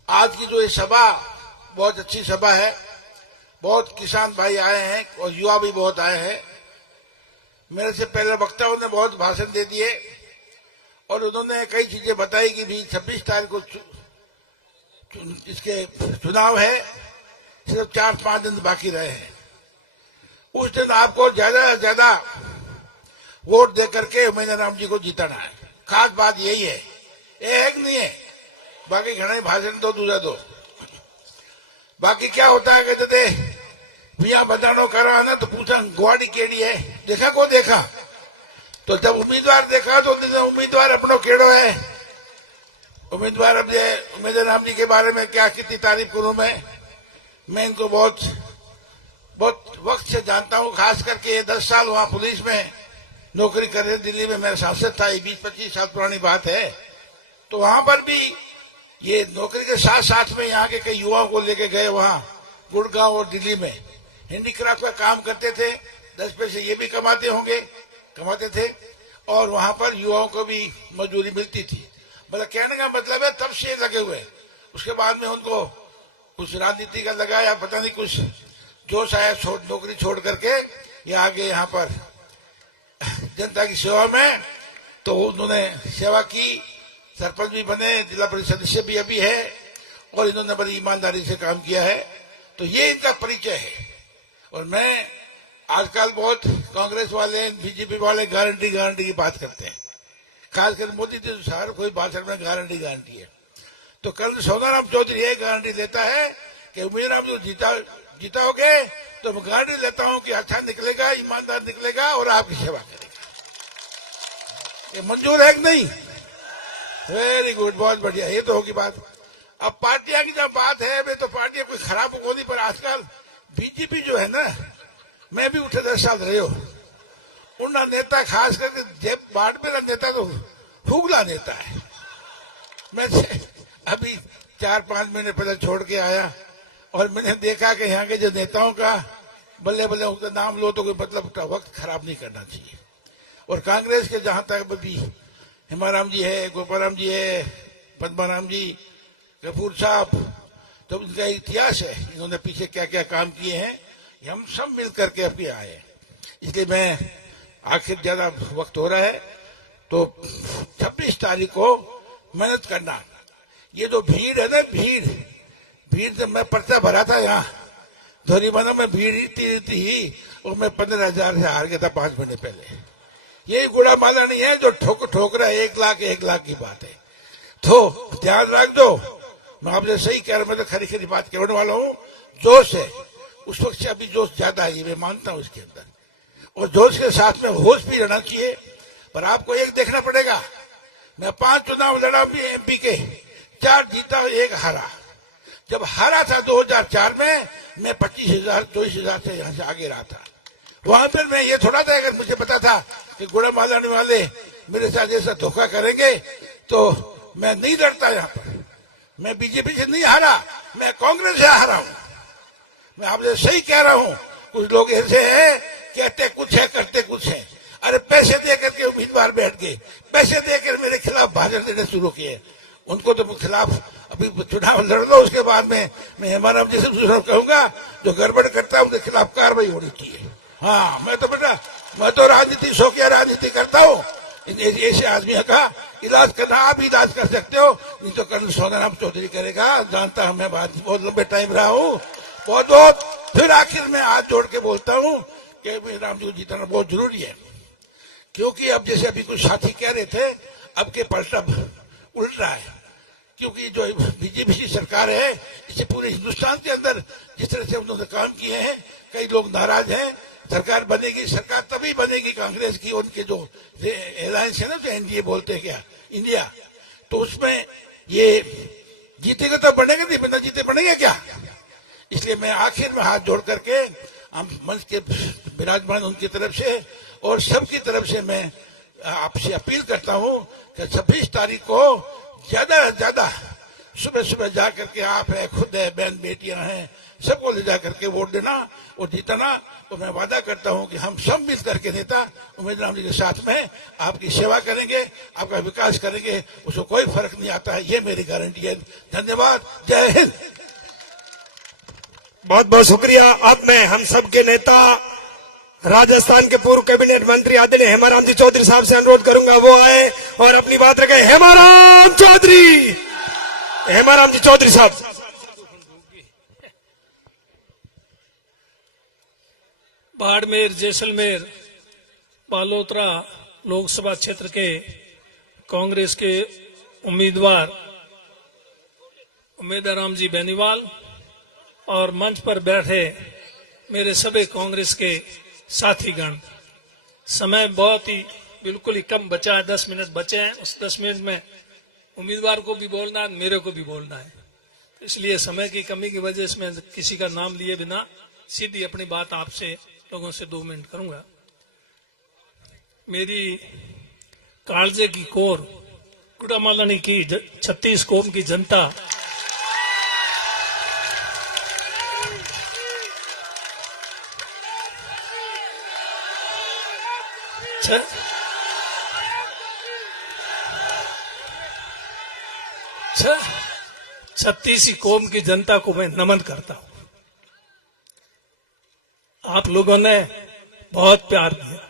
आज की जो ये सभा बहुत अच्छी सभा है। बहुत किसान भाई आए हैं और युवा भी बहुत आए हैं। मेरे से पहले वक्ताओं ने बहुत भाषण दे दिए और उन्होंने कई चीजें बताई कि भी 26 तारीख को इसके चुनाव है, सिर्फ 4-5 दिन बाकी रहे हैं। उस दिन आपको ज्यादा से ज्यादा वोट दे करके उमेदवार राम जी को जिताना है। खास बात यही है, एक नहीं है, बाकी घने भाषण दो दूसरा दो। बाकी क्या होता है कहते थे भैया बदानो करवाना तो पूछा ग्वाड़ी केड़ी है, देखा को देखा, तो जब उम्मीदवार देखा तो उम्मीदवार अपनो केड़ो है। उम्मीदवार अब उमेदवार राम जी के बारे में क्या कितनी तारीफ करूं मैं इनको बहुत वक्त से जानता हूं। खास करके ये 10 साल वहां पुलिस में नौकरी कर रहे, दिल्ली में मेरा सांसद था, 20-25 साल पुरानी बात है। तो वहां पर भी ये नौकरी के साथ साथ में यहाँ के कई युवाओं को लेके गए वहां गुड़गांव और दिल्ली में हैंडीक्राफ्ट का काम करते थे। 10 पैसे ये भी कमाते थे और वहां पर युवाओं को भी मजदूरी मिलती थी। मतलब कहने का मतलब है तब से लगे हुए। उसके बाद में उनको कुछ राजनीति का लगाया, पता नहीं कुछ जोश आया, नौकरी छोड़ करके ये आगे यहाँ पर जनता की सेवा में, तो उन्होंने सेवा की, सरपंच भी बने, जिला परिषद सदस्य भी अभी है और इन्होंने बड़ी ईमानदारी से काम किया है। तो ये इनका परिचय है। और मैं आजकल बहुत कांग्रेस वाले, बीजेपी वाले गारंटी की बात करते हैं, खासकर मोदी जी तो हर कोई भाषण में गारंटी है। तो कल सोनाराम चौधरी ये गारंटी लेता है कि उम्मीदवार जो जीताओगे तो मैं गारंटी लेता हूं कि अच्छा निकलेगा, ईमानदार निकलेगा और आपकी सेवा करेगा। ये मंजूर है कि नहीं? वेरी गुड, बहुत बढ़िया, ये तो होगी बात। अब पार्टियां की जब बात है, वे तो पार्टियां कोई खराब होनी, पर आजकल बीजेपी जो है ना, मैं भी उठे 10 साल रहे हो, उनका नेता खास करके जब बाड़मेर नेता तो हुगला नेता है। मैं अभी 4-5 महीने पहले छोड़ के आया और मैंने देखा कि यहाँ के जो नेताओं का बल्ले उनका नाम लो तो कोई मतलब वक्त खराब नहीं करना चाहिए। और कांग्रेस के जहां तक भी हेमाराम जी है, गोपाराम जी है, पद्माराम जी, गफूर साहब, तो इनका इतिहास है, इन्होंने पीछे क्या क्या काम किए हैं, हम सब मिल करके अभी आए। इसलिए मैं आखिर ज्यादा वक्त हो रहा है तो 26 तारीख को मेहनत करना। ये जो भीड़ है ना, भीड़ जब मैं पर्चा भरा था यहाँ धोरीमना में, भीड़ ही और मैं 15,000 से हार गया था 5 महीने पहले। ये गुड़ा माला नहीं है जो ठोक रहा है, 1 लाख की बात है। तो ध्यान रख दो, मैं आपसे सही कह रहा हूं, मैं तो खरी बात कहने वाला हूँ। जोश है, उस वक्त से अभी जोश ज्यादा है, ये मैं मानता हूँ इसके अंदर, और जोश के साथ में होश भी रहना चाहिए। पर आपको एक देखना पड़ेगा, मैं 5 चुनाव लड़ा भी एमपी के, 4 जीता 1 हारा। जब हारा था 2004 में, मैं 25,000-24,000 से यहाँ से आगे रहा था। वहां पर मैं ये थोड़ा था, अगर मुझे पता था कि गुड़ा मालाने वाले मेरे साथ ऐसा धोखा करेंगे तो मैं नहीं लड़ता यहाँ पर। मैं बीजेपी से नहीं हारा, मैं कांग्रेस से हारा हूँ। मैं आपसे सही कह रहा हूँ। कुछ लोग ऐसे हैं, कहते कुछ है करते कुछ है। अरे पैसे दे करके उम्मीदवार बैठ गए, पैसे देकर मेरे खिलाफ भाषण देने शुरू किए। उनको तो खिलाफ अभी चुनाव लड़ लो, उसके बाद में मैं हेमाराम जी से कहूंगा जो गड़बड़ करता है उनके खिलाफ कार्रवाई होनी चाहिए। हाँ, मैं तो राजनीति, शौकिया राजनीति करता हूँ। ऐसे आदमी का इलाज करना, आप इलाज कर सकते हो, नहीं तो कल सोनाराम चौधरी करेगा, जानता हूं मैं, बात बहुत लंबे टाइम रहा हूँ, बहुत। फिर आखिर में हाथ जोड़ के बोलता हूँ कि राम जी को जीतना बहुत जरूरी है। क्योंकि अब जैसे अभी कुछ साथी कह रहे थे, अब के पलटा उल्ट रहा है। क्योंकि जो बीजेपी की सरकार है, इससे पूरे हिंदुस्तान के अंदर जिस तरह से उन्होंने काम किए हैं, कई लोग नाराज हैं। सरकार बनेगी, सरकार तभी बनेगी कांग्रेस की, उनके जो अलायंस है ना, जो एनडीए बोलते हैं क्या, इंडिया, तो उसमें ये जीतेगा तो बनेगा, नहीं बिना जीते बनेगा क्या। इसलिए मैं आखिर में हाथ जोड़ करके हम मंच के विराजमान उनकी तरफ से और सबकी तरफ से मैं आपसे अपील करता हूं कि 26 तारीख को ज्यादा से ज्यादा सुबह सुबह जा करके आप है, खुद है, बहन बेटियां हैं, सबको ले जा करके वोट देना और जीतना। तो मैं वादा करता हूं कि हम सब मिल करके नेता उमेदवार राम जी के साथ में आपकी सेवा करेंगे, आपका विकास करेंगे, उसको कोई फर्क नहीं आता है, ये मेरी गारंटी है। धन्यवाद, जय हिंद। बहुत बहुत शुक्रिया। अब मैं हम सब के नेता राजस्थान के पूर्व कैबिनेट मंत्री आदरणीय हेमाराम जी चौधरी साहब से अनुरोध करूंगा वो आए और अपनी बात रखें। हेमाराम चौधरी, हेमाराम जी चौधरी साहब। बाड़मेर, जैसलमेर, बालोतरा लोकसभा क्षेत्र के कांग्रेस के उम्मीदवार उमेदराम जी बेनीवाल और मंच पर बैठे मेरे सभी कांग्रेस के साथीगण, समय बहुत ही बिल्कुल ही कम बचा है, 10 मिनट बचे हैं। उस 10 मिनट में उम्मीदवार को भी बोलना है, मेरे को भी बोलना है, इसलिए समय की कमी की वजह से मैं किसी का नाम लिए बिना सीधी अपनी बात आपसे लोगों से 2 मिनट करूंगा। मेरी कालजे की कोर गुड़ामालानी की 36 कौम की जनता छत्तीसी कौम की जनता को मैं नमन करता हूं। आप लोगों ने बहुत प्यार दिया,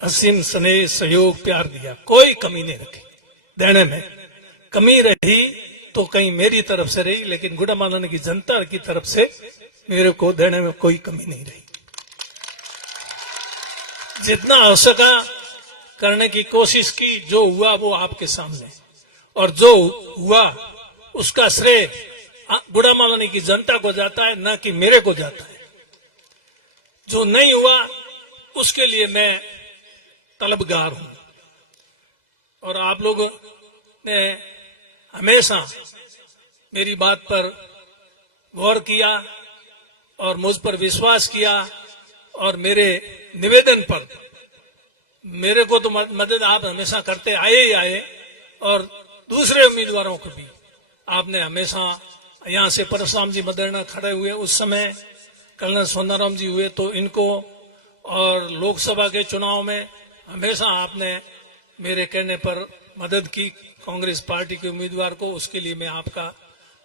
असीम स्नेह सहयोग प्यार दिया, कोई कमी नहीं रखी। देने में कमी रही तो कहीं मेरी तरफ से रही, लेकिन गुड़ामालानी की जनता की तरफ से मेरे को देने में कोई कमी नहीं रही। जितना हो सका करने की कोशिश की, जो हुआ वो आपके सामने, और जो हुआ उसका श्रेय गुड़ामालानी की जनता को जाता है, न कि मेरे को जाता है। जो नहीं हुआ उसके लिए मैं तलबगार हूं, और आप लोगों ने हमेशा मेरी बात पर गौर किया और मुझ पर विश्वास किया, और मेरे निवेदन पर मेरे को तो मदद आप हमेशा करते आए ही आए, और दूसरे उम्मीदवारों को भी आपने हमेशा, यहां से परशुराम जी मदरना खड़े हुए उस समय, कर्नल सोनाराम जी हुए तो इनको, और लोकसभा के चुनाव में हमेशा आपने मेरे कहने पर मदद की कांग्रेस पार्टी के उम्मीदवार को। उसके लिए मैं आपका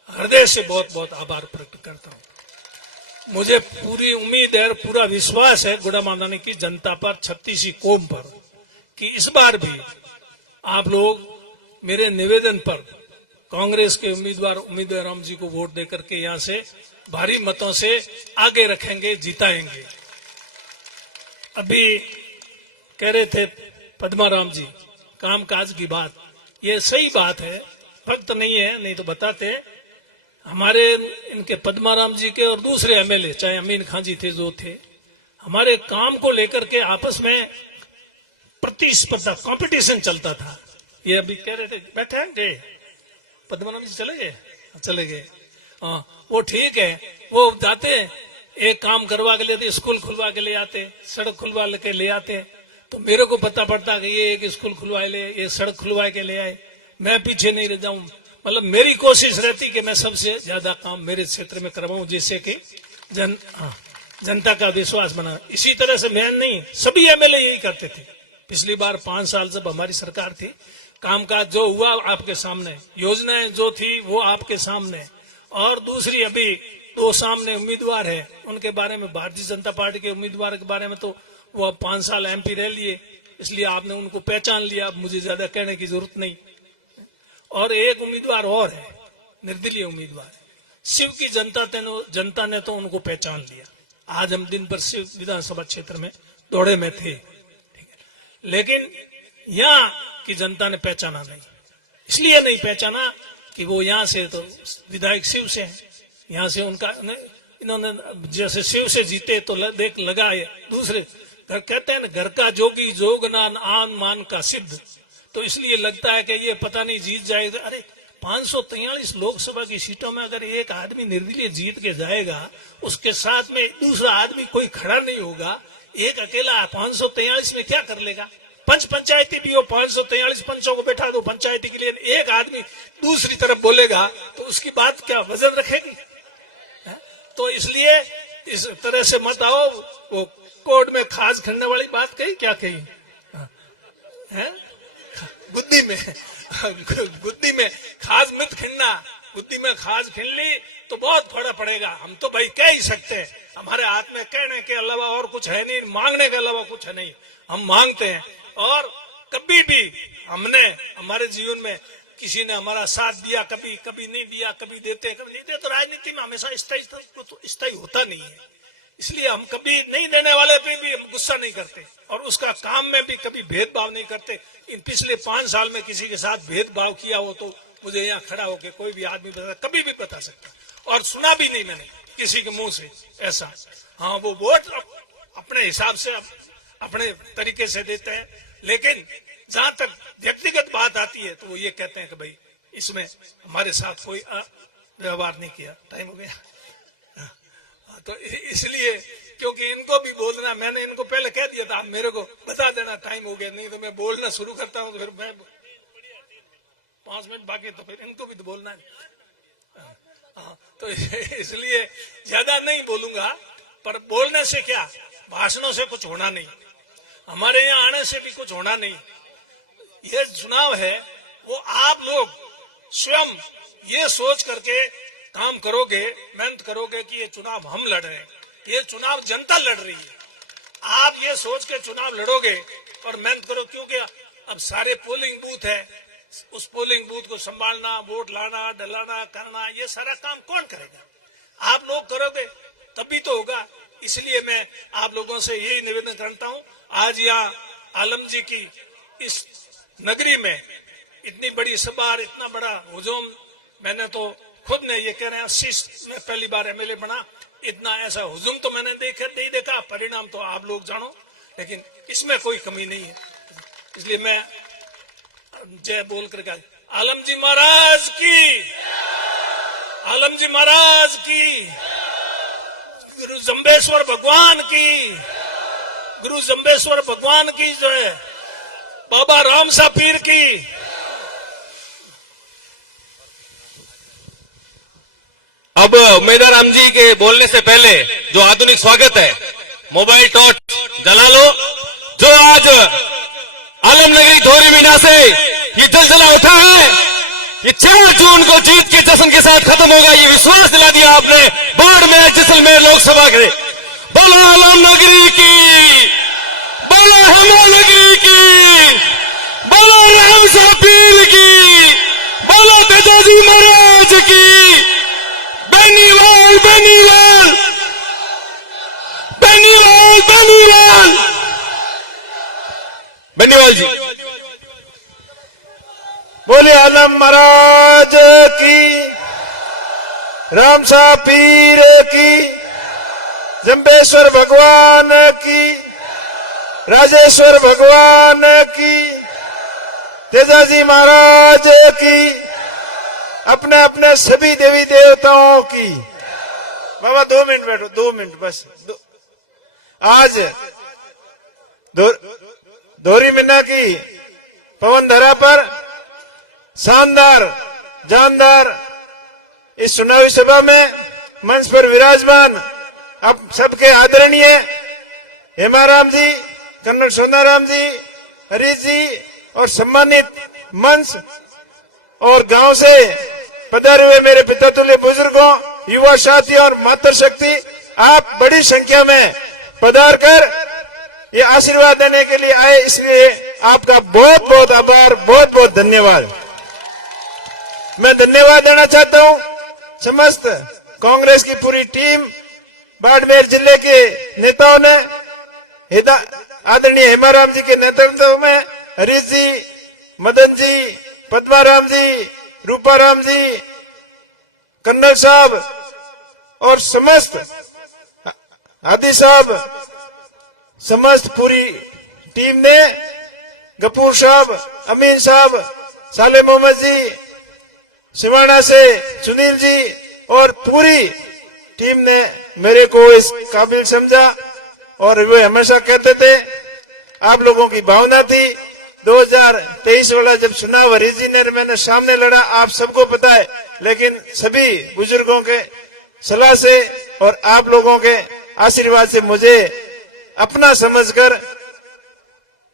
हृदय से बहुत बहुत आभार प्रकट करता हूं। मुझे पूरी उम्मीद है, पूरा विश्वास है गुड़ामालानी की जनता पर, 36 कौम पर, कि इस बार भी आप लोग मेरे निवेदन पर कांग्रेस के उम्मीदवार राम जी को वोट देकर के यहां से भारी मतों से आगे रखेंगे, जिताएंगे। अभी कह रहे थे पद्माराम जी कामकाज की बात, ये सही बात है, फर्क नहीं है, नहीं तो बताते। हमारे इनके पद्माराम जी के और दूसरे एमएलए, चाहे अमीन खान जी थे जो थे, हमारे काम को लेकर के आपस में प्रतिस्पर्धा, कंपटीशन चलता था। ये अभी कह रहे थे, बैठे हैं गए पद्माराम जी, चले गए हाँ, वो ठीक है, वो जाते एक काम करवा के लेते, स्कूल खुलवा के ले आते, सड़क खुलवा के ले आते, तो मेरे को पता पड़ता कि ये एक स्कूल खुलवा ले, ये सड़क खुलवा के ले आए, मैं पीछे नहीं रह जाऊं। मतलब मेरी कोशिश रहती कि मैं सबसे ज्यादा काम मेरे क्षेत्र में करवाऊं, जिससे कि जनता का विश्वास बना। इसी तरह से मैं नहीं, सभी एमएलए यही करते थे। पिछली बार 5 साल जब हमारी सरकार थी, कामकाज जो हुआ आपके सामने, योजनाएं जो थी वो आपके सामने, और दूसरी अभी 2 सामने उम्मीदवार है, उनके बारे में, भारतीय जनता पार्टी के उम्मीदवार के बारे में तो वो अब 5 साल एमपी रह लिए, इसलिए आपने उनको पहचान लिया, अब मुझे ज्यादा कहने की जरूरत नहीं। और एक उम्मीदवार और है, निर्दलीय उम्मीदवार, शिव की जनता ने तो उनको पहचान लिया। आज हम दिन भर शिव विधानसभा क्षेत्र में दौड़े में थे, ठीक है, लेकिन यहाँ की जनता ने पहचाना नहीं। इसलिए नहीं पहचाना कि वो यहाँ से तो विधायक शिव से है, यहाँ से उनका इन्होंने जैसे शिव से जीते तो देख लगाए दूसरे घर, कहते हैं ना, घर का जोगी जोगनान आन मान का सिद्ध, तो इसलिए लगता है कि ये पता नहीं जीत जाएगा। अरे 543 लोकसभा की सीटों में अगर एक आदमी निर्दलीय जीत के जाएगा, उसके साथ में दूसरा आदमी कोई खड़ा नहीं होगा, एक अकेला 543 में क्या कर लेगा? पंचायती भी हो, 543 पंचों को बैठा दो पंचायती के लिए, एक आदमी दूसरी तरफ बोलेगा तो उसकी बात क्या वजन रखेगी? तो इसलिए इस तरह से मत आओ। वो कोर्ट में खास खिलने वाली बात कही, क्या कही है? गुद्दी में खास मत खिलना। गुद्दी में खास खिल ली तो बहुत फड़ा पड़ेगा। हम तो भाई कह ही सकते हैं, हमारे हाथ में कहने के अलावा और कुछ है नहीं, मांगने के अलावा कुछ है नहीं। हम मांगते हैं, और कभी भी हमने हमारे जीवन में किसी ने हमारा साथ दिया, कभी नहीं दिया, कभी देते कभी नहीं देते। तो राजनीति में हमेशा स्थायी होता नहीं है, इसलिए हम कभी नहीं देने वाले पे भी हम गुस्सा नहीं करते, और उसका काम में भी कभी भेदभाव नहीं करते। इन पिछले 5 साल में किसी के साथ भेदभाव किया हो तो मुझे यहाँ खड़ा होकर कोई भी आदमी कभी भी बता सकता, और सुना भी नहीं मैंने किसी के मुंह से ऐसा। हाँ, वो वोट अपने हिसाब से अपने तरीके से देते हैं, लेकिन जहां तक व्यक्तिगत बात आती है तो वो ये कहते हैं कि भाई इसमें हमारे साथ कोई व्यवहार नहीं किया। टाइम हो गया। तो इसलिए क्योंकि इनको भी बोलना, मैंने इनको पहले कह दिया था, मेरे को बता देना टाइम हो गया, नहीं तो मैं बोलना शुरू करता हूँ तो फिर मैं 5 मिनट बाकी, तो फिर इनको भी तो बोलना है। तो इसलिए ज्यादा नहीं बोलूंगा, पर बोलने से क्या, भाषणों से कुछ होना नहीं, हमारे यहाँ आने से भी कुछ होना नहीं। ये चुनाव है, वो आप लोग स्वयं ये सोच करके काम करोगे, मेहनत करोगे कि ये चुनाव हम लड़ रहे हैं, ये चुनाव जनता लड़ रही है। आप ये सोच के चुनाव लड़ोगे और मेहनत करो, क्योंकि अब सारे पोलिंग बूथ है, उस पोलिंग बूथ को संभालना, वोट लाना, डलाना, करना, ये सारा काम कौन करेगा? आप लोग करोगे तभी तो होगा। इसलिए मैं आप लोगों से यही निवेदन करता हूँ, आज यहाँ आलम जी की इस नगरी में इतनी बड़ी सभा, इतना बड़ा हुजूम, मैंने तो खुद ने ये कह रहे हैं 80 में पहली बार एमएलए बना, इतना ऐसा हुजूम तो मैंने नहीं देखा। परिणाम तो आप लोग जानो, लेकिन इसमें कोई कमी नहीं है। इसलिए मैं जय बोल कर आलम जी महाराज की, आलम जी महाराज की, गुरु जम्बेश्वर भगवान की, गुरु जम्बेश्वर भगवान की जय, बाबा राम सा पीर की। अब उम्मीदवार राम जी के बोलने से पहले जो आधुनिक स्वागत है, मोबाइल टॉर्च जला लो। जो आज आलम नगरी धोरी मीना से ये जलजला उठा है, ये 4 जून को जीत के जश्न के साथ खत्म होगा, ये विश्वास दिला दिया आपने बाड़मेर, जैसलमेर लोकसभा के। बोलो आलम नगरी की, बोलो हेमा नगरी की, बोलो राम सा पीर की, बोलो तेजाजी महाराज की। बेनीवाल बेनीवाल बेनीवाल बेनीवाल बेनीवाल जी। बोले आलम महाराज की, राम सा पीर की, जम्बेश्वर भगवान की, राजेश्वर भगवान की, तेजाजी महाराज की, अपने अपने सभी देवी देवताओं की। बाबा 2 मिनट बैठो, 2 मिनट बस। आज धोरी मीना की पवन धरा पर शानदार जानदार इस चुनावी सभा में मंच पर विराजमान अब सबके आदरणीय हेमाराम जी, कर्नल सोनाराम जी, हरीश जी और सम्मानित मंच और गांव से पधारे हुए मेरे पिता तुल्य बुजुर्गों, युवा साथियों और मातृ शक्ति, आप बड़ी संख्या में पधार कर ये आशीर्वाद देने के लिए आए, इसलिए आपका बहुत बहुत आभार, बहुत बहुत धन्यवाद। मैं धन्यवाद देना चाहता हूं समस्त कांग्रेस की पूरी टीम, बाड़मेर जिले के नेताओं ने, आदरणीय हेमाराम जी के नेतृत्व में, हरीश जी, मदन जी, पद्माराम जी, रूपाराम जी, कर्नल साहब और समस्त आदि साहब, समस्त पूरी टीम ने, गफूर साहब, अमीन साहब, साले मोहम्मद जी सिवाना से सुनील जी और पूरी टीम ने मेरे को इस काबिल समझा और वे हमेशा कहते थे, आप लोगों की भावना थी। 2023 वाला जब चुनाव हरीजी ने मैंने सामने लड़ा, आप सबको पता है, लेकिन सभी बुजुर्गों के सलाह से और आप लोगों के आशीर्वाद से मुझे अपना समझकर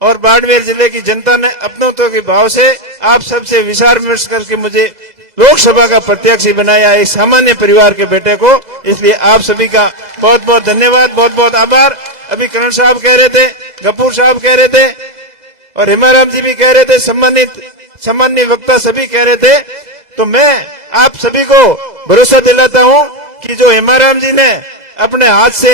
और बाड़मेर जिले की जनता ने अपनों के भाव से आप सबसे विचार विमर्श करके मुझे लोकसभा का प्रत्याशी बनाया, एक सामान्य परिवार के बेटे को। इसलिए आप सभी का बहुत बहुत धन्यवाद, बहुत बहुत आभार। अभी करण साहब कह रहे थे, गफूर साहब कह रहे थे और हेमाराम जी भी कह रहे थे, सम्मान्य वक्ता सभी कह रहे थे। तो मैं आप सभी को भरोसा दिलाता हूं कि जो हेमाराम जी ने अपने हाथ से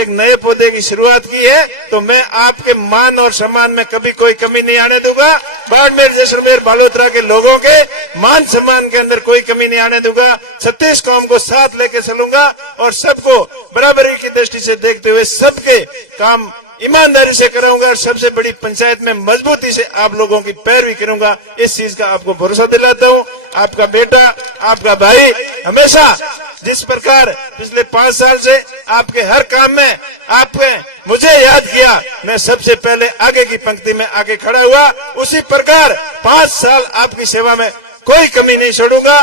एक नए पौधे की शुरुआत की है, तो मैं आपके मान और सम्मान में कभी कोई कमी नहीं आने दूंगा। बाड़मेर, जैसलमेर, बालोतरा के लोगों के मान सम्मान के अंदर कोई कमी नहीं आने दूंगा। 36 कौम को साथ लेके चलूंगा और सबको बराबरी की दृष्टि से देखते हुए सबके काम ईमानदारी से कराऊंगा और सबसे बड़ी पंचायत में मजबूती से आप लोगों की पैरवी करूंगा। इस चीज का आपको भरोसा दिलाता हूं। आपका बेटा, आपका भाई हमेशा जिस प्रकार पिछले 5 साल से आपके हर काम में आपने मुझे याद किया, मैं सबसे पहले आगे की पंक्ति में आके खड़ा हुआ, उसी प्रकार 5 साल आपकी सेवा में कोई कमी नहीं छोड़ूंगा।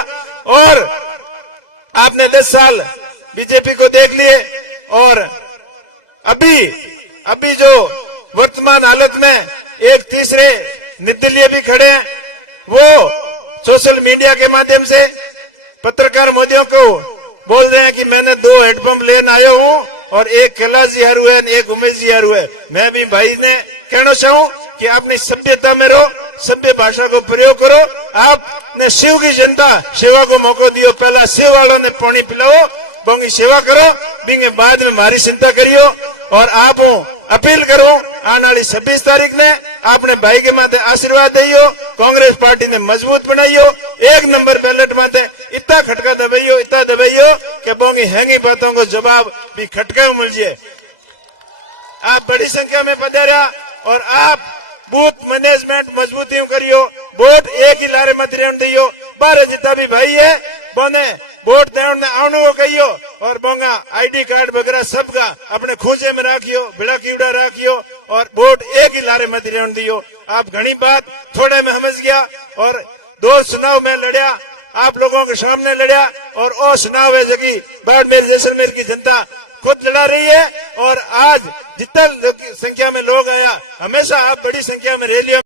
और आपने 10 साल बीजेपी को देख लिए और अभी जो वर्तमान हालत में एक तीसरे निर्दलीय भी खड़े हैं, वो सोशल मीडिया के माध्यम से पत्रकार मोदियों को बोल रहे हैं कि मैंने 2 हेडपंप लेने आया हूं और एक कैलाश जी हारू है, एक उमेश जी हारू है। मैं भी भाई ने कहना चाहूं कि अपनी सभ्यता में रहो, सभ्य भाषा को प्रयोग करो। आपने शिव की जनता सेवा को मौका दियो, पहला शिव वालों ने पानी पिलाओ, बोंगी सेवा करो, बिंगे बाद में हमारी चिंता करियो। और आप अपील करो, आने वाली 26 तारीख ने आपने भाई के माथे आशीर्वाद दियो, कांग्रेस पार्टी ने मजबूत बनाइयो, 1 नंबर बैलेट माथे इतना खटका दबाइयो कि बोंगी हैंगी बातों को जवाब भी खटका मिल जाए। आप बड़ी संख्या में पधारा और आप बूथ मैनेजमेंट मजबूती करियो, वोट एक ही लारे मत रहने दियो। 12 जितना भी भाई है बोने वोट देने आने को कहियो और बोंगा आईडी कार्ड वगैरह सबका अपने खोजे में राखियो, बिड़ा कीड़ा राखियो और वोट एक ही लारे मत रहने दियो। आप घनी बात थोड़े में समझ गया और 2 चुनाव में लड़िया, आप लोगों के सामने लड़िया और वो चुनाव है जगह बाड़मेर जैसलमेर की जनता खुद लड़ा रही है। और आज जितना संख्या में लोग आया, हमेशा आप बड़ी संख्या में रैलियों